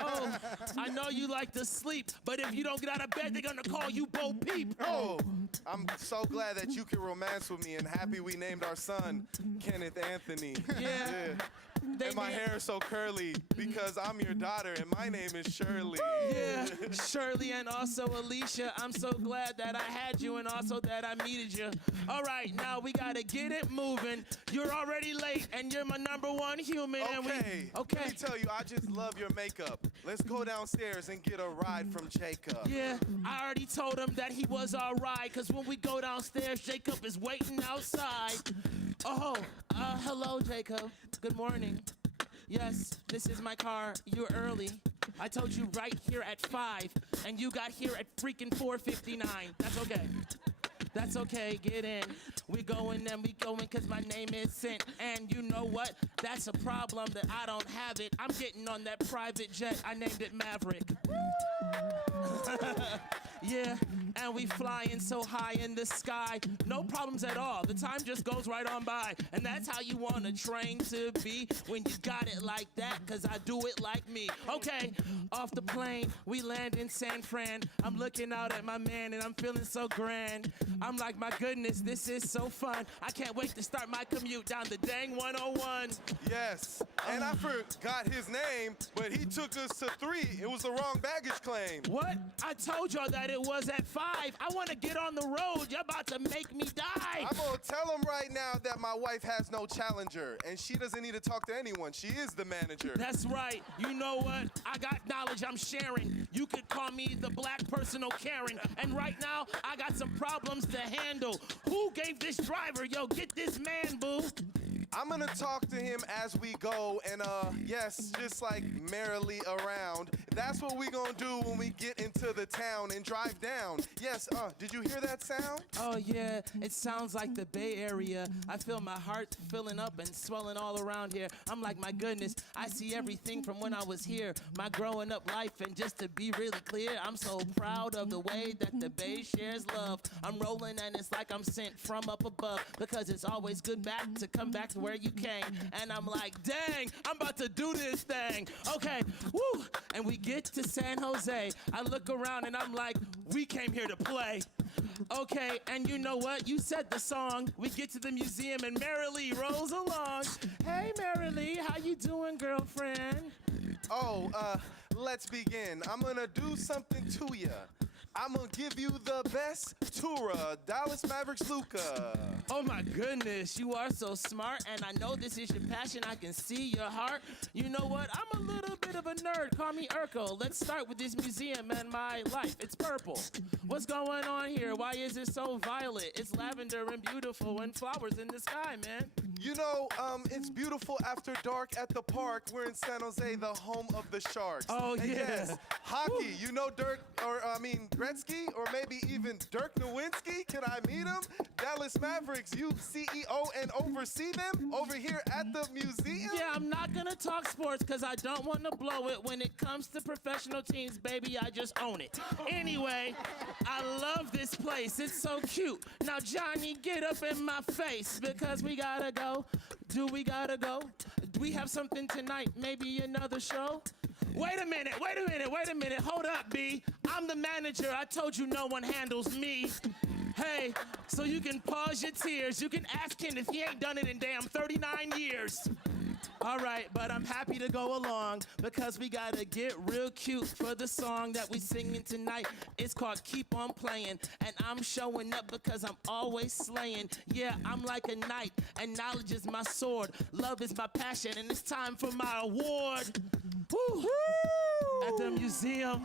Oh, I know you like to sleep, but if you don't get out of bed, they're gonna call you Bo Peep. Oh, I'm so glad that you can romance with me and happy we named our son Kenneth Anthony. Yeah. And my hair is so curly because I'm your daughter and my name is Shirley. Yeah, Shirley and also Alicia. I'm so glad that I had you and also that I meted you. All right, now we gotta get it moving. You're already late and you're my #1 human. Okay. Let me tell you, I just love your makeup. Let's go downstairs and get a ride from Jacob. Yeah, I already told him that he was all right, because when we go downstairs, Jacob is waiting outside. Oh, hello, Jacob. Good morning. Yes, this is my car. You're early. I told you right here at 5, and you got here at freaking 4:59. That's okay. That's okay, get in. We going and we going because my name is Cynt. And you know what? That's a problem that I don't have it. I'm getting on that private jet. I named it Maverick. Yeah, and we flying so high in the sky. No problems at all. The time just goes right on by. And that's how you want a train to be when you got it like that, because I do it like me. Okay, off the plane, we land in San Fran. I'm looking out at my man and I'm feeling so grand. I'm like, my goodness, this is so fun. I can't wait to start my commute down the dang 101. Yes, and I forgot his name, but he took us to 3. It was the wrong baggage claim. What? I told y'all that it was at 5. I want to get on the road. You're about to make me die. I'm going to tell him right now that my wife has no challenger, and she doesn't need to talk to anyone. She is the manager. That's right. You know what? I got knowledge I'm sharing. You could call me the black personal Karen. And right now, I got some problems to handle. Who gave this driver? Yo, get this man, boo. I'm gonna talk to him as we go and yes, just like merrily around. That's what we gonna do when we get into the town and drive down. Yes, did you hear that sound? Oh yeah, it sounds like the Bay Area. I feel my heart filling up and swelling all around here. I'm like, my goodness, I see everything from when I was here, my growing up life, and just to be really clear, I'm so proud of the way that the Bay shares love. I'm rolling and it's like I'm sent from up above, because it's always good back to come back to where you came. And I'm like, dang, I'm about to do this thing. Okay, woo, and we get to San Jose. I look around and I'm like, we came here to play. Okay, and you know what? You said the song. We get to the museum and Mary Lee rolls along. Hey, Mary Lee, how you doing, girlfriend? Oh, let's begin. I'm gonna do something to ya. I'm gonna give you the best Tura, Dallas Mavericks Luka. Oh my goodness, you are so smart, and I know this is your passion. I can see your heart. You know what? I'm a little bit of a nerd. Call me Urkel. Let's start with this museum and my life. It's purple. What's going on here? Why is it so violet? It's lavender and beautiful and flowers in the sky, man. You know, it's beautiful after dark at the park. We're in San Jose, the home of the Sharks. Oh, And yeah. yes, hockey. You know Gretzky, or maybe even Dirk Nowitzki. Can I meet him? Dallas Mavericks, you CEO and oversee them over here at the museum? Yeah, I'm not gonna talk sports because I don't want to blow it. When it comes to professional teams, baby, I just own it. Anyway, I love this place. It's so cute. Now, Johnny, get up in my face because we gotta go. Do we gotta go? Do we have something tonight? Maybe another show? Wait a minute. Hold up, B. I'm the manager. I told you no one handles me. Hey, so you can pause your tears. You can ask Kenneth. He ain't done it in damn 39 years. All right, but I'm happy to go along because we gotta get real cute for the song that we singing tonight. It's called Keep On Playing, and I'm showing up because I'm always slaying. Yeah, I'm like a knight, and knowledge is my sword. Love is my passion, and it's time for my award. Woo! At the museum.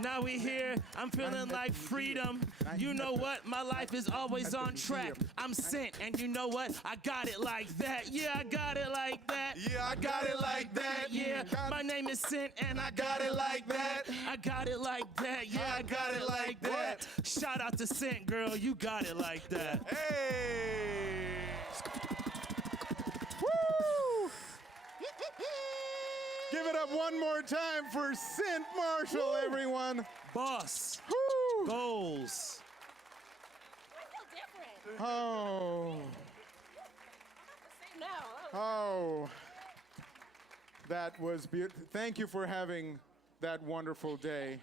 Now we here. I'm feeling like freedom. You know what? My life is always on track. I'm Cynt, and you know what? I got it like that. Yeah, I got it like that. Yeah, I got it like that. Yeah, my name is Cynt, and I got it like that. I got it like that. Yeah, I got it like that. Shout out to Cynt, girl. You got it like that. Hey! Woo! Give it up one more time for Cynt Marshall, everyone. Boss. Woo! Goals. Oh. Oh. That was beautiful. Thank you for having that wonderful day,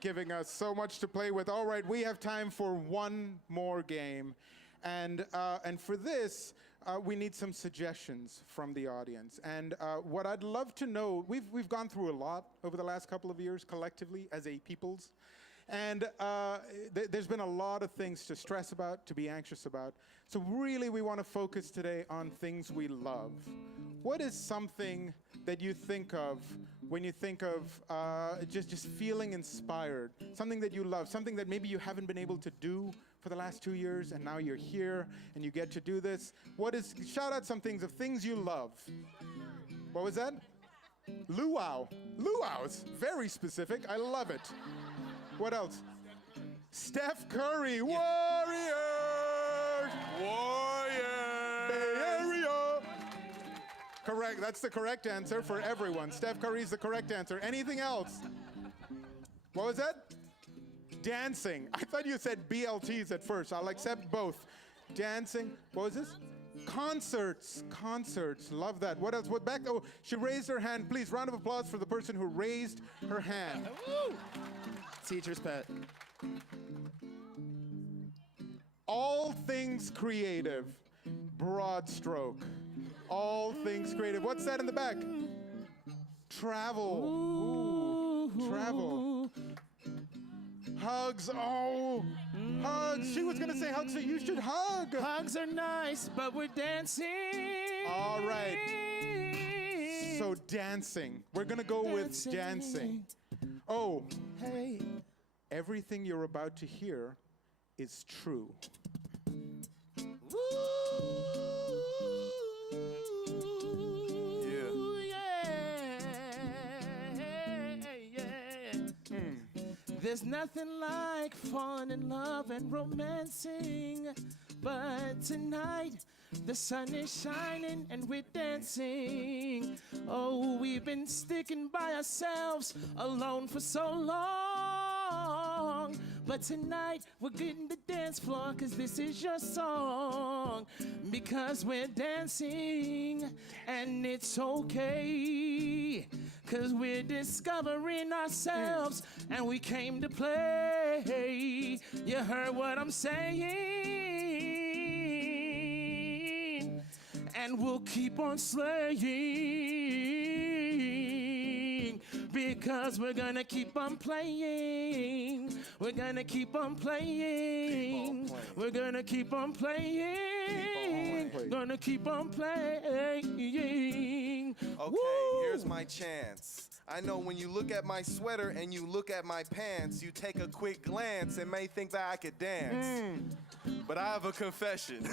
giving us so much to play with. All right, we have time for one more game. And for this, we need some suggestions from the audience. And what I'd love to know, we've gone through a lot over the last couple of years collectively as a peoples. And there's been a lot of things to stress about, to be anxious about. So really, we want to focus today on things we love. What is something that you think of when you think of just feeling inspired? Something that you love, something that maybe you haven't been able to do for the last 2 years, and now you're here and you get to do this. Shout out some things of things you love. What was that? Luau. Luau's very specific. I love it. What else? Steph Curry. Warriors. Warriors. Bay Area. Correct. That's the correct answer for everyone. Steph Curry is the correct answer. Anything else? What was that? Dancing. I thought you said BLTs at first. I'll accept both. Dancing. What was this? Concerts. Concerts. Love that. What else? What back? Oh, she raised her hand. Please, round of applause for the person who raised her hand. Teacher's pet. All things creative. Broad stroke. All things creative. What's that in the back? Travel. Ooh, travel. Hugs. Oh, hugs. She was going to say hugs, so you should hug. Hugs are nice, but we're dancing. All right. So dancing. We're going to go with dancing. Oh, hey. Everything you're about to hear is true. There's nothing like falling in love and romancing, but tonight the sun is shining and we're dancing. Oh, we've been sticking by ourselves alone for so long, but tonight we're getting the dance floor, cause this is your song, because we're dancing and it's okay, cause we're discovering ourselves and we came to play. You heard what I'm saying? And we'll keep on slaying, because we're gonna keep on playing. We're gonna keep on playing. We're gonna keep on playing. Gonna keep on playing. Okay, here's my chance. I know when you look at my sweater and you look at my pants, you take a quick glance and may think that I could dance. But I have a confession.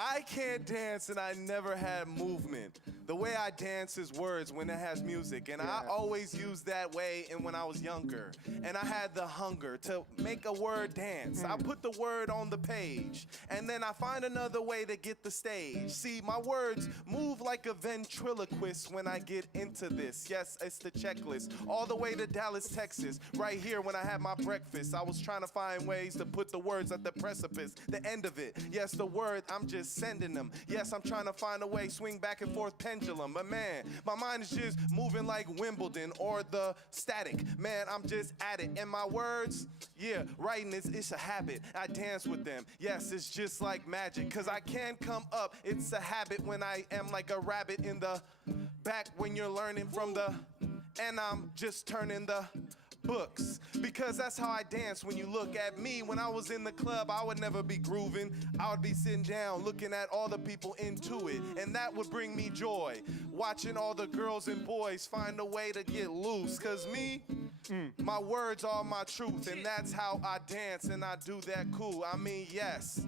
I can't dance and I never had movement. The way I dance is words when it has music, and I always used that way and when I was younger. And I had the hunger to make a word dance. I put the word on the page, and then I find another way to get the stage. See, my words move like a ventriloquist when I get into this. Yes, it's the checklist. All the way to Dallas, Texas. Right here when I had my breakfast, I was trying to find ways to put the words at the precipice, the end of it. Yes, the word, I'm just sending them. Yes, I'm trying to find a way, swing back and forth pendulum. But man, my mind is just moving like Wimbledon or the Static. Man, I'm just at it. And my words, yeah, writing it's a habit. I dance with them. Yes, it's just like magic. Cause I can come up. It's a habit when I am like a rabbit in the back when you're learning from the, and I'm just turning the books, because that's how I dance. When you look at me, when I was in the club, I would never be grooving. I would be sitting down looking at all the people into it, and that would bring me joy, watching all the girls and boys find a way to get loose. Cause me, my words are my truth, and that's how I dance, and I do that cool. I mean, yes,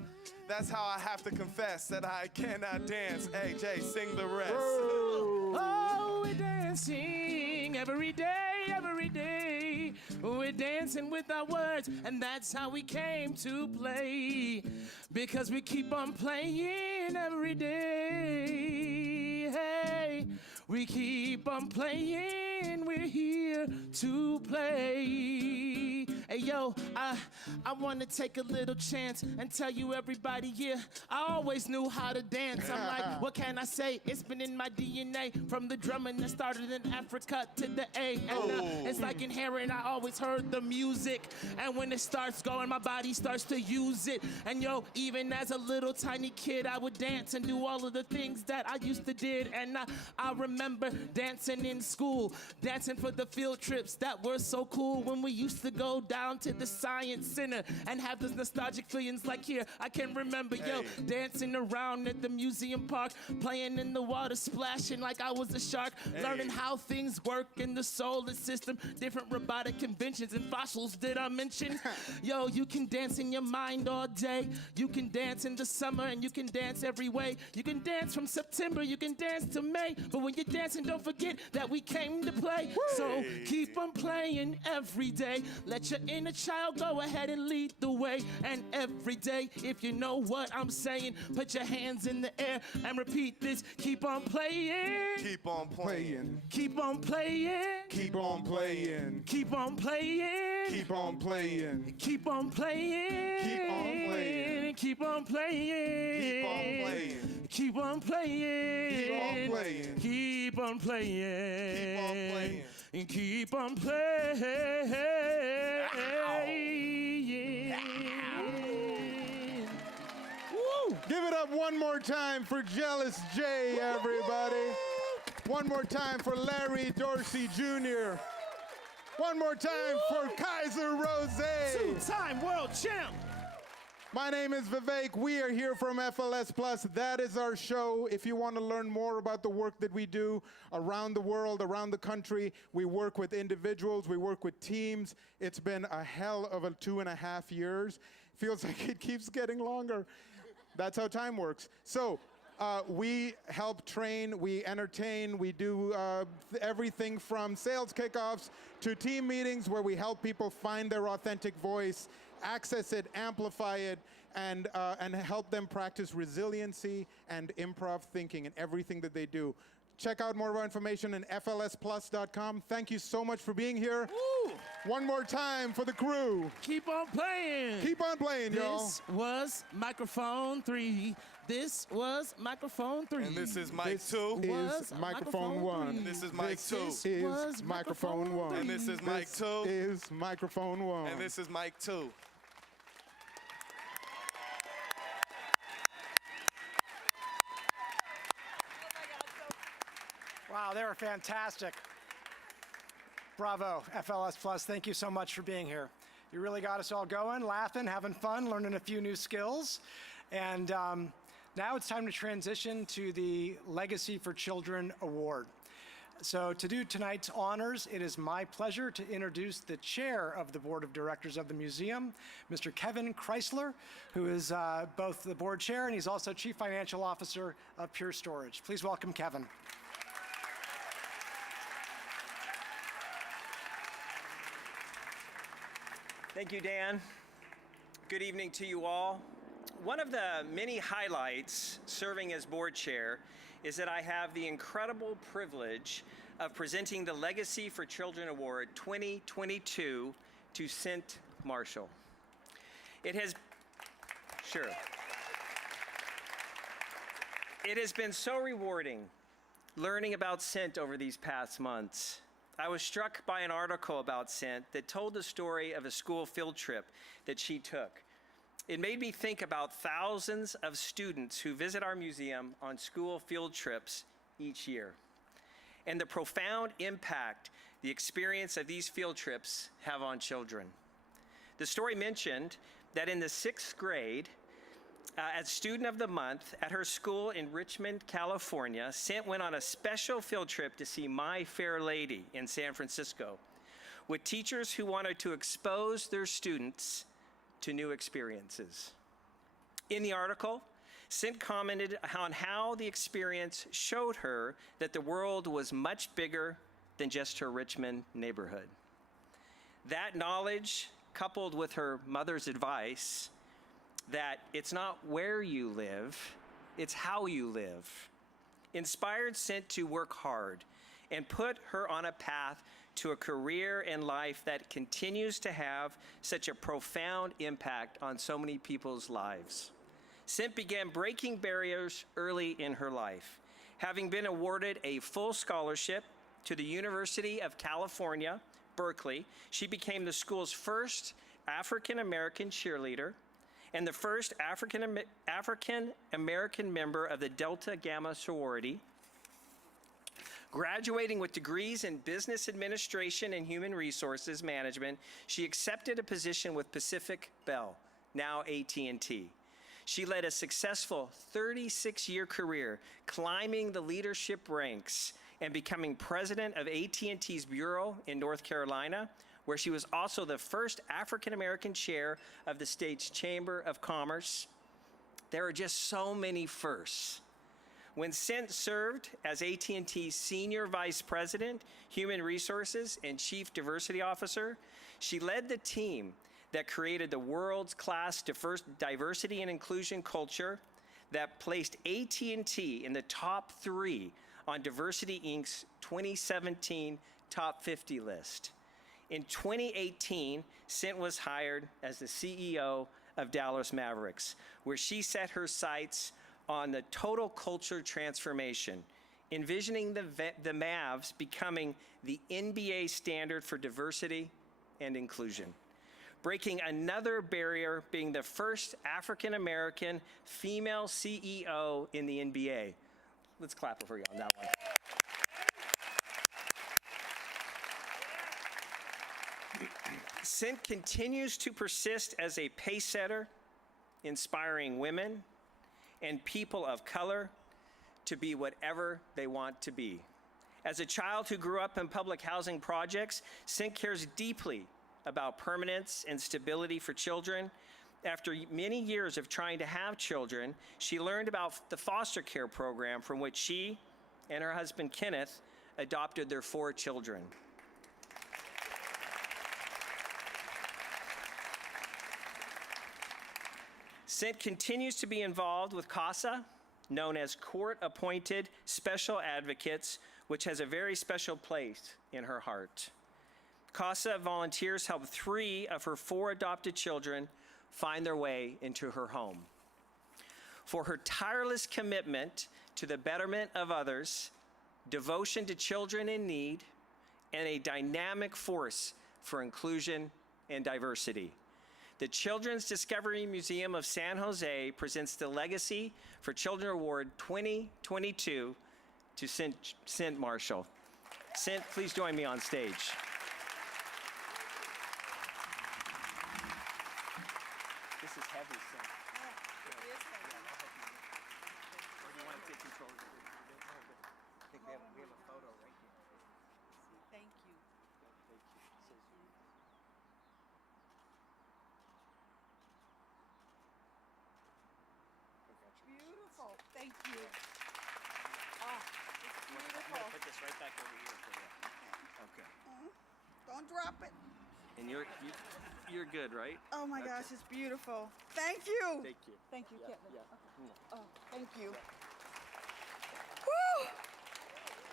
that's how I have to confess that I cannot dance. Hey, Jay, sing the rest. Oh, we're dancing every day, every day. We're dancing with our words, and that's how we came to play. Because we keep on playing every day. Hey, we keep on playing, we're here to play. Hey yo, I wanna take a little chance and tell you everybody, yeah, I always knew how to dance. I'm like, what can I say? It's been in my DNA from the drumming that started in Africa to the A. And it's like inherent, I always heard the music. And when it starts going, my body starts to use it. And yo, even as a little tiny kid, I would dance and do all of the things that I used to did. And I remember dancing in school, dancing for the field trips that were so cool when we used to go down to the Science Center and have those nostalgic feelings like here. I can remember, yo, dancing around at the museum park, playing in the water, splashing like I was a shark, learning how things work in the solar system, different robotic conventions and fossils did I mention? Yo, you can dance in your mind all day. You can dance in the summer and you can dance every way. You can dance from September, you can dance to May. But when you're dancing, don't forget that we came to play. So keep on playing every day. Let your inner child go ahead and lead the way. And every day, if you know what I'm saying, put your hands in the air and repeat this. Keep on playing. Keep on playing. Keep on playing. Keep on playing. Keep on playing. Keep on playing. Keep on playing. Keep on playing. Keep on playing. Keep on playing. Keep on playing. Keep on playing. Keep on playing. Keep on playing. And keep on playing. Woo! Give it up one more time for Jealous Jay, everybody. One more time for Larry Dorsey Jr. One more time for Kaiser Rose. Two-time world champ. My name is Vivek. We are here from FLS Plus. That is our show. If you want to learn more about the work that we do around the world, around the country, we work with individuals, we work with teams. It's been a hell of a 2.5 years. Feels like it keeps getting longer. That's how time works. So we help train, we entertain, we do everything from sales kickoffs to team meetings where we help people find their authentic voice, access it, amplify it, and help them practice resiliency and improv thinking in everything that they do. Check out more of our information on flsplus.com. Thank you so much for being here. Woo! One more time for the crew. Keep on playing. Keep on playing, y'all. This was microphone 3. This was microphone 3. And this is mic 2. This is microphone 1. And this is mic 2. This is microphone 1. And this is mic 2. This is microphone 1. And this is mic 2. Wow, they were fantastic. Bravo, FLS Plus. Thank you so much for being here. You really got us all going, laughing, having fun, learning a few new skills. And now it's time to transition to the Legacy for Children Award. So to do tonight's honors, it is my pleasure to introduce the chair of the Board of Directors of the museum, Mr. Kevin Chrysler, who is both the board chair and he's also Chief Financial Officer of Pure Storage. Please welcome Kevin. Thank you, Dan. Good evening to you all. One of the many highlights serving as board chair is that I have the incredible privilege of presenting the Legacy for Children Award 2022 to Cynt Marshall. It has been so rewarding learning about Cynt over these past months. I was struck by an article about Cynt that told the story of a school field trip that she took. It made me think about thousands of students who visit our museum on school field trips each year, and the profound impact the experience of these field trips have on children. The story mentioned that in the 6th grade, as Student of the Month at her school in Richmond, California, Cynt went on a special field trip to see My Fair Lady in San Francisco with teachers who wanted to expose their students to new experiences. In the article, Cynt commented on how the experience showed her that the world was much bigger than just her Richmond neighborhood. That knowledge, coupled with her mother's advice that it's not where you live, it's how you live, inspired Cynt to work hard and put her on a path to a career and life that continues to have such a profound impact on so many people's lives. Cynt began breaking barriers early in her life. Having been awarded a full scholarship to the University of California, Berkeley, she became the school's first African-American cheerleader and the first African-American member of the DeltaGamma Sorority. Graduating with degrees in business administration and human resources management, she accepted a position with Pacific Bell, now AT&T. She led a successful 36-year career, climbing the leadership ranks and becoming president of AT&T's bureau in North Carolina, where she was also the first African-American chair of the state's Chamber of Commerce. There are just so many firsts. When Cynt served as AT&T's Senior Vice President, Human Resources, and Chief Diversity Officer, she led the team that created the world's class diversity and inclusion culture that placed AT&T in the top 3 on Diversity Inc.'s 2017 Top 50 list. In 2018, Cynt was hired as the CEO of Dallas Mavericks, where she set her sights on the total culture transformation, envisioning the Mavs becoming the NBA standard for diversity and inclusion, breaking another barrier, being the first African-American female CEO in the NBA. Let's clap for you on that one. Cynt continues to persist as a pace setter, inspiring women and people of color to be whatever they want to be. As a child who grew up in public housing projects, Cynt cares deeply about permanence and stability for children. After many years of trying to have children, she learned about the foster care program from which she and her husband Kenneth adopted their 4 children. Cynt continues to be involved with CASA, known as Court-Appointed Special Advocates, which has a very special place in her heart. CASA volunteers helped 3 of her 4 adopted children find their way into her home. For her tireless commitment to the betterment of others, devotion to children in need, and a dynamic force for inclusion and diversity, the Children's Discovery Museum of San Jose presents the Legacy for Children Award 2022 to Cynt Marshall. Cynt, please join me on stage. this right back over here for you. Okay. Don't drop it. And you're good, right? Oh my gosh, it's beautiful. Thank you. Thank you. Thank you, Kevin. Yeah. Oh, thank you. Woo!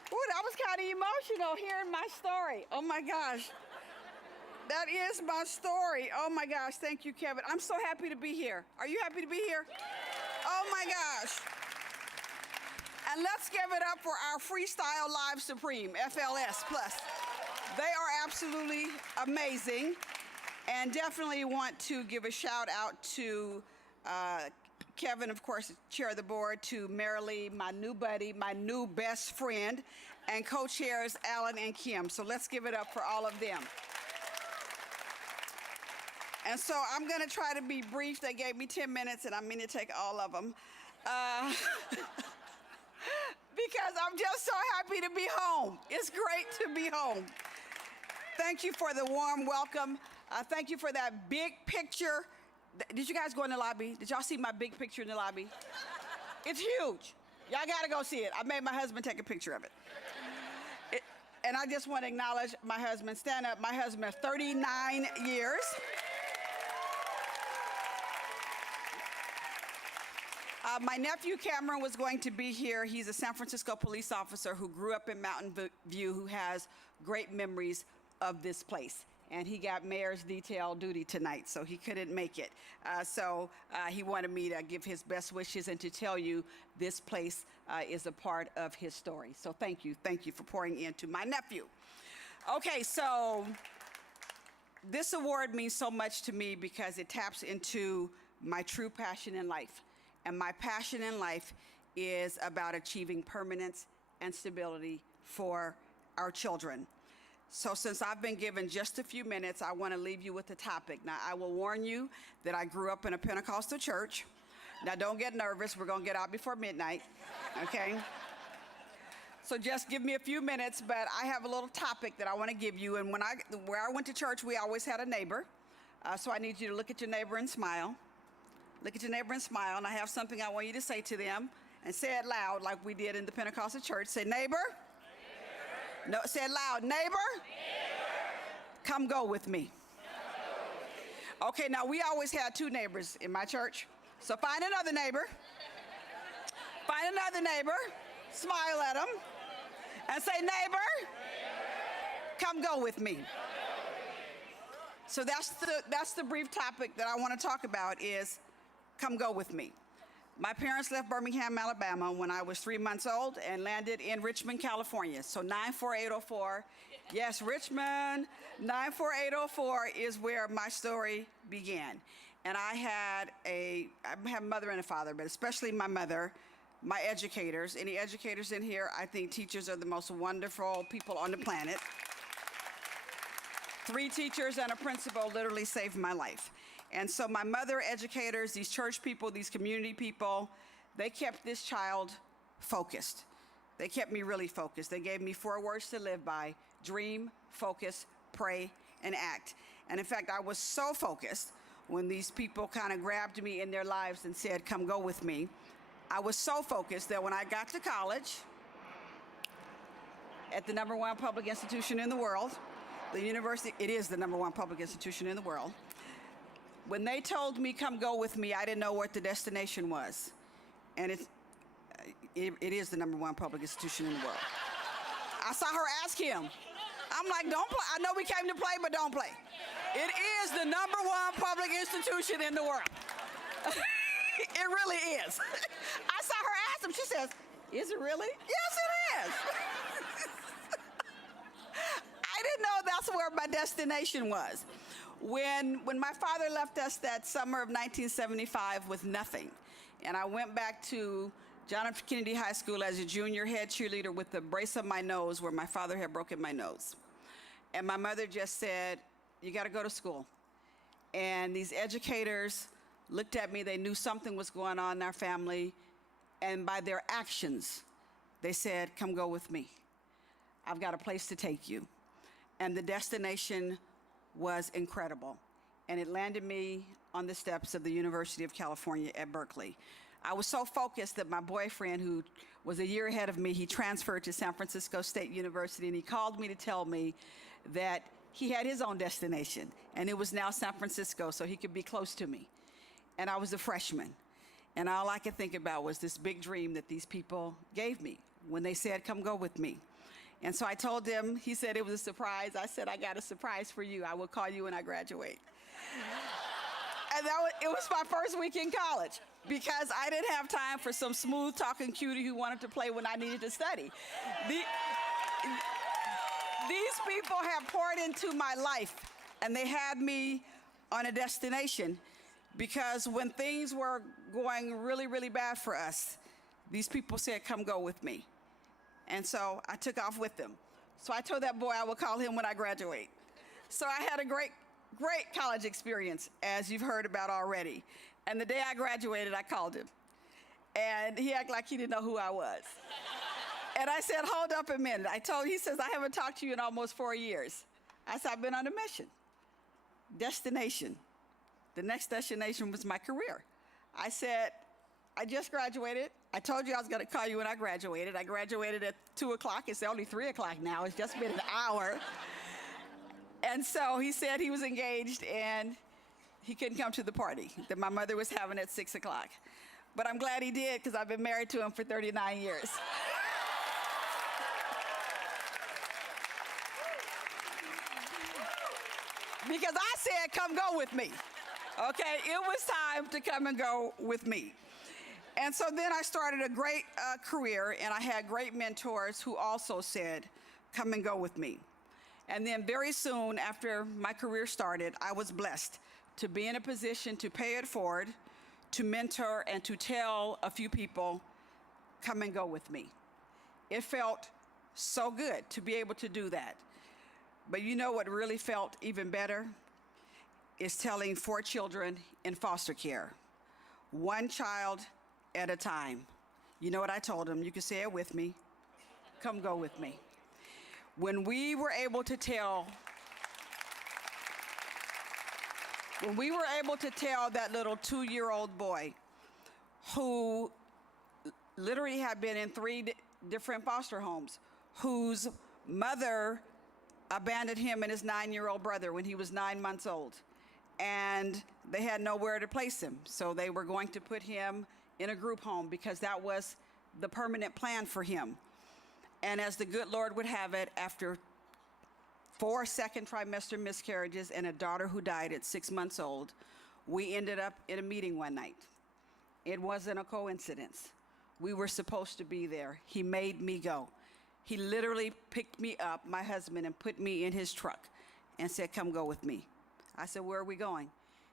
Ooh, that was kind of emotional hearing my story. Oh my gosh. That is my story. Oh my gosh, thank you, Kevin. I'm so happy to be here. Are you happy to be here? Oh my gosh. And let's give it up for our Freestyle Live Supreme, FLS Plus. They are absolutely amazing. And definitely want to give a shout out to Kevin, of course, chair of the board, to Marilee, my new buddy, my new best friend, and co-chairs Alan and Kim. So let's give it up for all of them. And so I'm going to try to be brief. They gave me 10 minutes, and I'm going to take all of them. Because I'm just so happy to be home. It's great to be home. Thank you for the warm welcome. Thank you for that big picture. Did you guys go in the lobby? Did y'all see my big picture in the lobby? It's huge. Y'all got to go see it. I made my husband take a picture of it. And I just want to acknowledge my husband. Stand up. My husband of 39 years. My nephew Cameron was going to be here. He's a San Francisco police officer who grew up in Mountain View, who has great memories of this place. And he got mayor's detail duty tonight, so he couldn't make it. So he wanted me to give his best wishes and to tell you this place is a part of his story. So thank you for pouring into my nephew. Okay, so this award means so much to me because it taps into my true passion in life. And my passion in life is about achieving permanence and stability for our children. So since I've been given just a few minutes, I want to leave you with a topic. Now, I will warn you that I grew up in a Pentecostal church. Now, don't get nervous. We're going to get out before midnight, okay? So just give me a few minutes, but I have a little topic that I want to give you. And where I went to church, we always had a neighbor. So I need you to look at your neighbor and smile. Look at your neighbor and smile. And I have something I want you to say to them. And say it loud like we did in the Pentecostal church. Say, neighbor. No, say it loud. Neighbor. Come go with me. Okay, now we always had two neighbors in my church. So find another neighbor. Find another neighbor. Smile at them. And say, neighbor. Come go with me. So that's the brief topic that I want to talk about is come go with me. My parents left Birmingham, Alabama when I was 3 months old and landed in Richmond, California. So 94804, yes, Richmond, 94804 is where my story began. And I have a mother and a father, but especially my mother, my educators. Any educators in here? I think teachers are the most wonderful people on the planet. 3 teachers and a principal literally saved my life. And so my mother, educators, these church people, these community people, they kept this child focused. They kept me really focused. They gave me 4 words to live by: dream, focus, pray, and act. And in fact, I was so focused when these people kind of grabbed me in their lives and said, come go with me. I was so focused that when I got to college at the #1 public institution in the world, the university, it is the #1 public institution in the world. When they told me, come go with me, I didn't know what the destination was. And it is the #1 public institution in the world. I saw her ask him. I'm like, don't play. I know we came to play, but don't play. It is the #1 public institution in the world. It really is. I saw her ask him. She says, is it really? Yes, it is. I didn't know that's where my destination was. When my father left us that summer of 1975 with nothing, and I went back to John F. Kennedy High School as a junior head cheerleader with the brace on my nose where my father had broken my nose. And my mother just said, you got to go to school. And these educators looked at me. They knew something was going on in our family. And by their actions, they said, come go with me. I've got a place to take you. And the destination was incredible. And it landed me on the steps of the University of California at Berkeley. I was so focused that my boyfriend, who was a year ahead of me, he transferred to San Francisco State University, and he called me to tell me that he had his own destination, and it was now San Francisco, so he could be close to me. And I was a freshman, and all I could think about was this big dream that these people gave me when they said, come go with me. And so I told him, he said it was a surprise. I said, I got a surprise for you. I will call you when I graduate. And it was my first week in college, because I didn't have time for some smooth-talking cutie who wanted to play when I needed to study. These people have poured into my life, and they had me on a destination, because when things were going really, really bad for us, these people said, come go with me. And so I took off with them. So I told that boy I would call him when I graduate. So I had a great college experience, as you've heard about already. And the day I graduated, I called him. And he acted like he didn't know who I was. And I said, hold up a minute. He says, I haven't talked to you in almost 4 years. I said, I've been on a mission. Destination. The next destination was my career. I said, I just graduated. I told you I was going to call you when I graduated. I graduated at 2 o'clock. It's only 3 o'clock now. It's just been an hour. And so he said he was engaged and he couldn't come to the party that my mother was having at 6 o'clock. But I'm glad he did, because I've been married to him for 39 years. Because I said, come go with me. Okay, it was time to come and go with me. And so then I started a great career, and I had great mentors who also said, come and go with me. And then very soon after my career started, I was blessed to be in a position to pay it forward, to mentor, and to tell a few people, come and go with me. It felt so good to be able to do that. But you know what really felt even better? Is telling 4 children in foster care, 1 child at a time. You know what I told them? You can say it with me. Come go with me. When we were able to tell that little 2-year-old boy who literally had been in 3 different foster homes, whose mother abandoned him and his 9-year-old brother when he was 9 months old, and they had nowhere to place him, so they were going to put him in a group home because that was the permanent plan for him. And as the good Lord would have it, after 4 second trimester miscarriages and a daughter who died at 6 months old, we ended up in a meeting one night. It wasn't a coincidence. We were supposed to be there. He made me go. He literally picked me up, my husband, and put me in his truck and said, come go with me. I said, where are we going?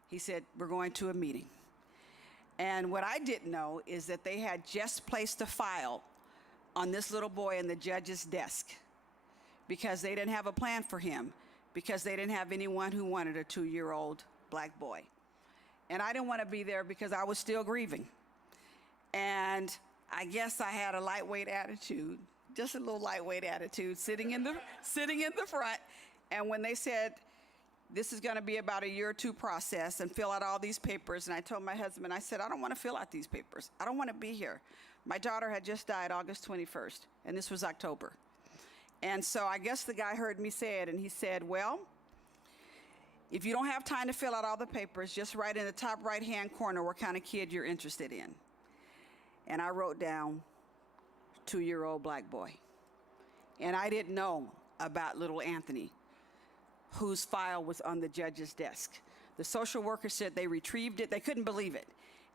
He said, we're going to a meeting. And what I didn't know is that they had just placed a file on this little boy in the judge's desk because they didn't have a plan for him, because they didn't have anyone who wanted a 2-year-old black boy. And I didn't want to be there because I was still grieving. And I guess I had a lightweight attitude, just a little lightweight attitude, sitting in the front. And when they said, this is going to be about a year or 2 process and fill out all these papers, and I told my husband, I said, I don't want to fill out these papers. I don't want to be here. My daughter had just died August 21st, and this was October. And so I guess the guy heard me say it, and he said, well, if you don't have time to fill out all the papers, just write in the top right-hand corner what kind of kid you're interested in. And I wrote down 2-year-old black boy. And I didn't know about little Anthony, whose file was on the judge's desk. The social worker said they retrieved it. They couldn't believe it.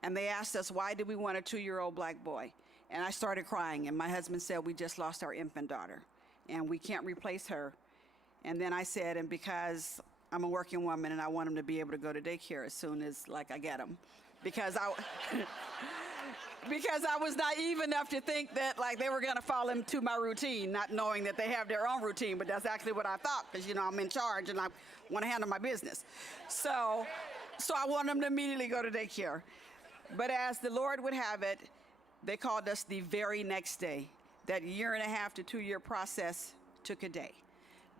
And they asked us, why did we want a 2-year-old black boy? And I started crying, and my husband said, we just lost our infant daughter, and we can't replace her. And then I said, and because I'm a working woman and I want him to be able to go to daycare as soon as, I get him. Because I was naive enough to think that, they were gonna fall into my routine, not knowing that they have their own routine, but that's actually what I thought, because, I'm in charge and I want to handle my business. So I want them to immediately go to daycare. But as the Lord would have it, they called us the very next day. That 1.5 to 2 year process took a day.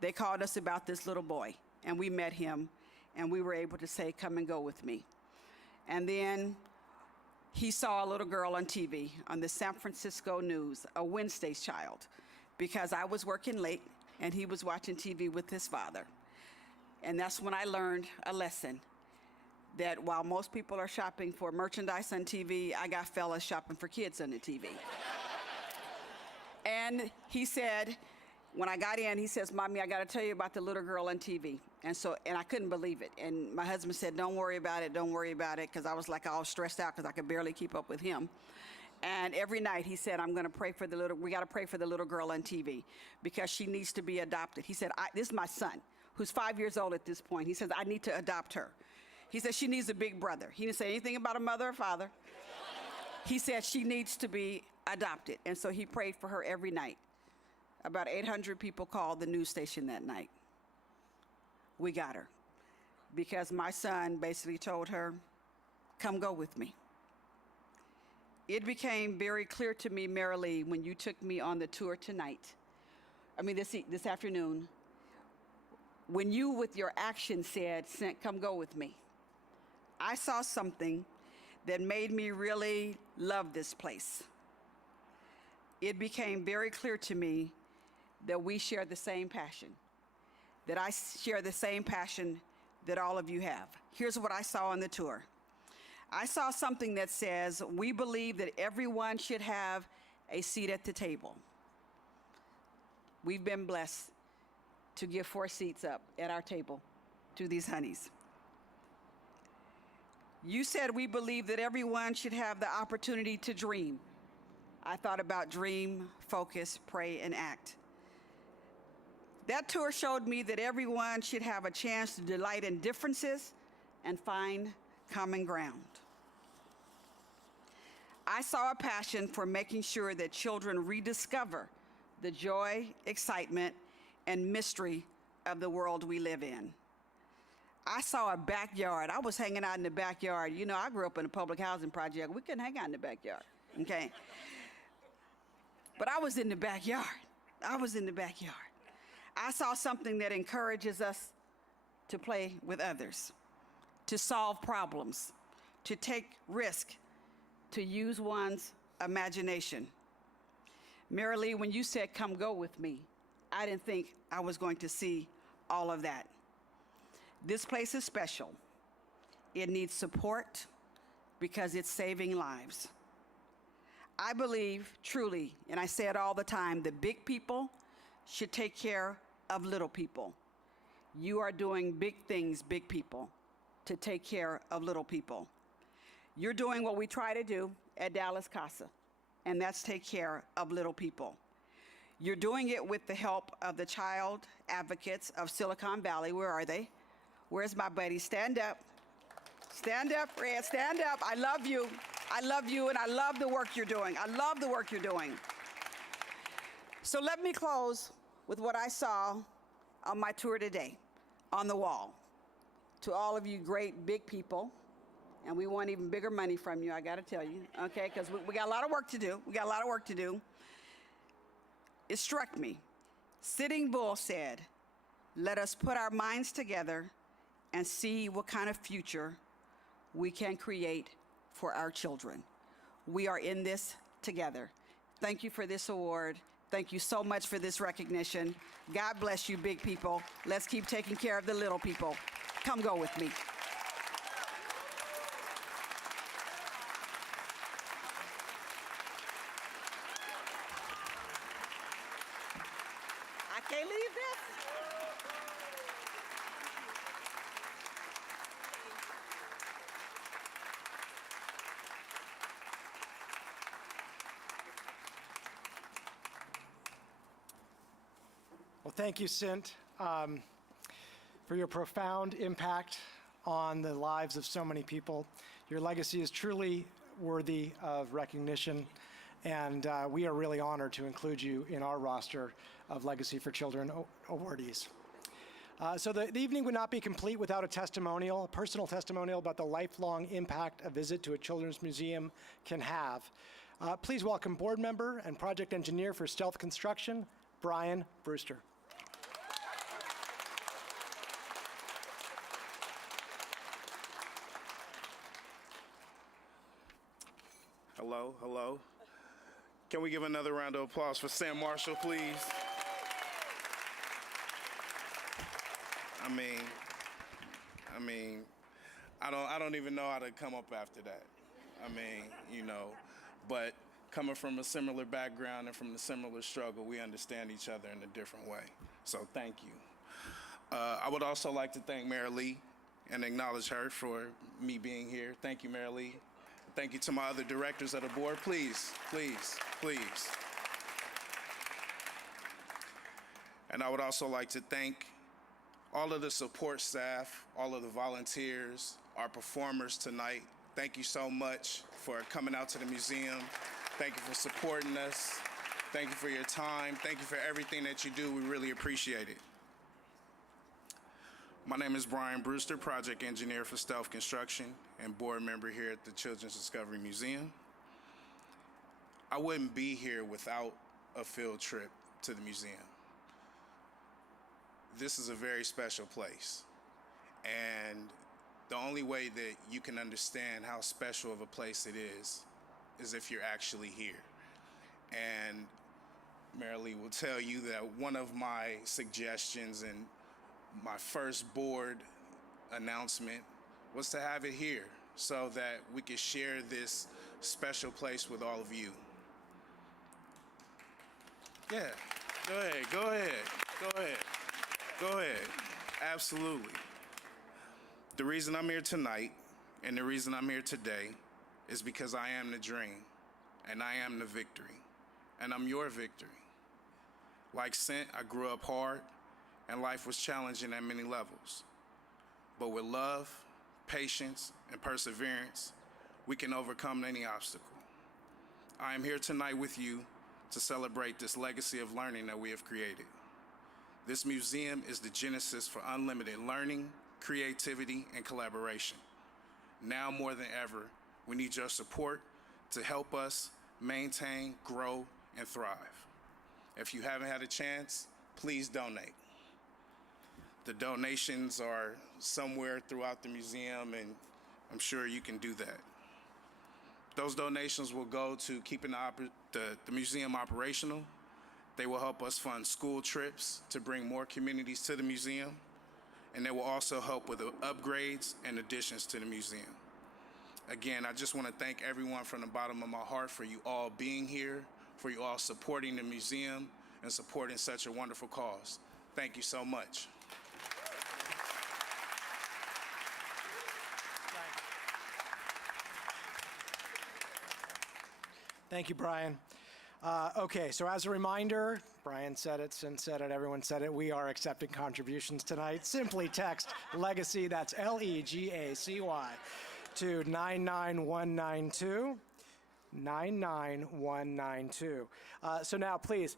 They called us about this little boy, and we met him, and we were able to say, come and go with me. And then he saw a little girl on TV on the San Francisco News, a Wednesday's child, because I was working late and he was watching TV with his father. And that's when I learned a lesson that while most people are shopping for merchandise on TV, I got fellas shopping for kids on the TV. And he said, when I got in, he says, "Mommy, I got to tell you about the little girl on TV." And I couldn't believe it. And my husband said, "Don't worry about it, don't worry about it," because I was like all stressed out because I could barely keep up with him. And every night he said, we got to pray for the little girl on TV because she needs to be adopted. He said, this is my son, who's 5 years old at this point. He says, "I need to adopt her." He said, "She needs a big brother." He didn't say anything about a mother or father. He said, "She needs to be adopted." And so he prayed for her every night. About 800 people called the news station that night. We got her because my son basically told her, "Come go with me." It became very clear to me, Marilee, when you took me on the tour this afternoon, when you with your action said, "Cynt, come go with me," I saw something that made me really love this place. It became very clear to me that we share the same passion, that I share the same passion that all of you have. Here's what I saw on the tour. I saw something that says, we believe that everyone should have a seat at the table. We've been blessed to give 4 seats up at our table to these honeys. You said we believe that everyone should have the opportunity to dream. I thought about dream, focus, pray, and act. That tour showed me that everyone should have a chance to delight in differences and find common ground. I saw a passion for making sure that children rediscover the joy, excitement, and mystery of the world we live in. I saw a backyard. I was hanging out in the backyard. You know, I grew up in a public housing project. We couldn't hang out in the backyard, okay? But I was in the backyard. I saw something that encourages us to play with others, to solve problems, to take risk, to use one's imagination. Marilee, when you said, "Come go with me," I didn't think I was going to see all of that. This place is special. It needs support because it's saving lives. I believe truly, and I say it all the time, that big people should take care of little people. You are doing big things, big people, to take care of little people. You're doing what we try to do at Dallas Casa, and that's take care of little people. You're doing it with the help of the child advocates of Silicon Valley. Where are they? Where's my buddy? Stand up. Stand up, Fred, stand up. I love you. I love you, and I love the work you're doing. I love the work you're doing. So let me close with what I saw on my tour today on the wall. To all of you great big people, and we want even bigger money from you, I gotta tell you, okay, because we got a lot of work to do. It struck me. Sitting Bull said, "Let us put our minds together and see what kind of future we can create for our children. We are in this together." Thank you for this award. Thank you so much for this recognition. God bless you, big people. Let's keep taking care of the little people. Come go with me. I can't leave this. Well, thank you, Cynt, for your profound impact on the lives of so many people. Your legacy is truly worthy of recognition, and we are really honored to include you in our roster of Legacy for Children awardees. So the evening would not be complete without a testimonial, a personal testimonial about the lifelong impact a visit to a children's museum can have. Please welcome board member and project engineer for Stealth Construction, Brian Brewster. Hello, hello. Can we give another round of applause for Sam Marshall, please? I mean, I don't even know how to come up after that. I mean, you know, but coming from a similar background and from a similar struggle, we understand each other in a different way. So thank you. I would also like to thank Mayor Lee and acknowledge her for me being here. Thank you, Mayor Lee. Thank you to my other directors of the board. Please, please, please. And I would also like to thank all of the support staff, all of the volunteers, our performers tonight. Thank you so much for coming out to the museum. Thank you for supporting us. Thank you for your time. Thank you for everything that you do. We really appreciate it. My name is Brian Brewster, project engineer for Stealth Construction and board member here at the Children's Discovery Museum. I wouldn't be here without a field trip to the museum. This is a very special place, and the only way that you can understand how special of a place it is if you're actually here. And Mayor Lee will tell you that one of my suggestions and my first board announcement was to have it here so that we could share this special place with all of you. Yeah, go ahead, go ahead, go ahead, go ahead. Absolutely. The reason I'm here tonight and the reason I'm here today is because I am the dream and I am the victory, and I'm your victory. Like Cynt, I grew up hard and life was challenging at many levels. But with love, patience, and perseverance, we can overcome any obstacle. I am here tonight with you to celebrate this legacy of learning that we have created. This museum is the genesis for unlimited learning, creativity, and collaboration. Now more than ever, we need your support to help us maintain, grow, and thrive. If you haven't had a chance, please donate. The donations are somewhere throughout the museum, and I'm sure you can do that. Those donations will go to keeping the museum operational. They will help us fund school trips to bring more communities to the museum, and they will also help with the upgrades and additions to the museum. Again, I just want to thank everyone from the bottom of my heart for you all being here, for you all supporting the museum and supporting such a wonderful cause. Thank you so much. Thank you, Brian. Okay, so as a reminder, Brian said it, Cynt said it, everyone said it, we are accepting contributions tonight. Simply text LEGACY, that's LEGACY, to 99192. 99192. So now, please,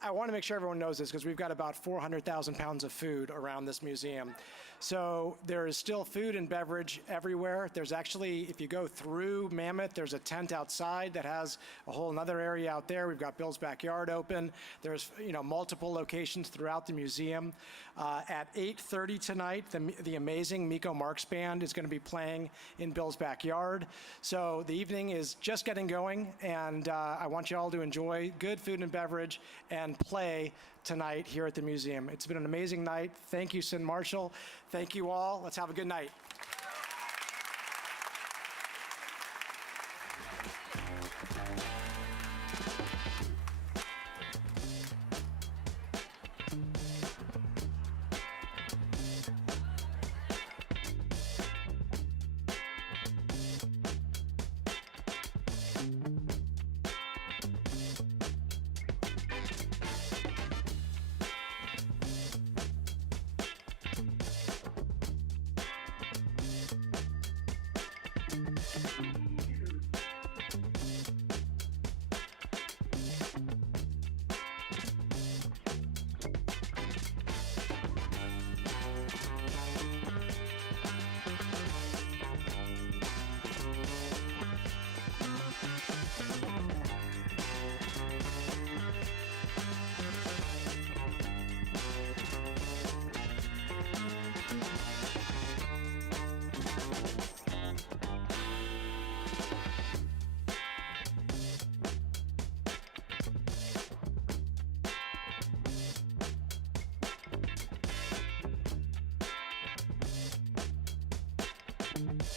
I want to make sure everyone knows this because we've got about 400,000 pounds of food around this museum. So there is still food and beverage everywhere. There's actually, if you go through Mammoth, there's a tent outside that has a whole another area out there. We've got Bill's Backyard open. There's multiple locations throughout the museum. At 8:30 tonight, the amazing Miko Marks Band is going to be playing in Bill's Backyard. So the evening is just getting going, and I want you all to enjoy good food and beverage and play tonight here at the museum. It's been an amazing night. Thank you, Cynt Marshall. Thank you all. Let's have a good night.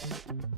Bye.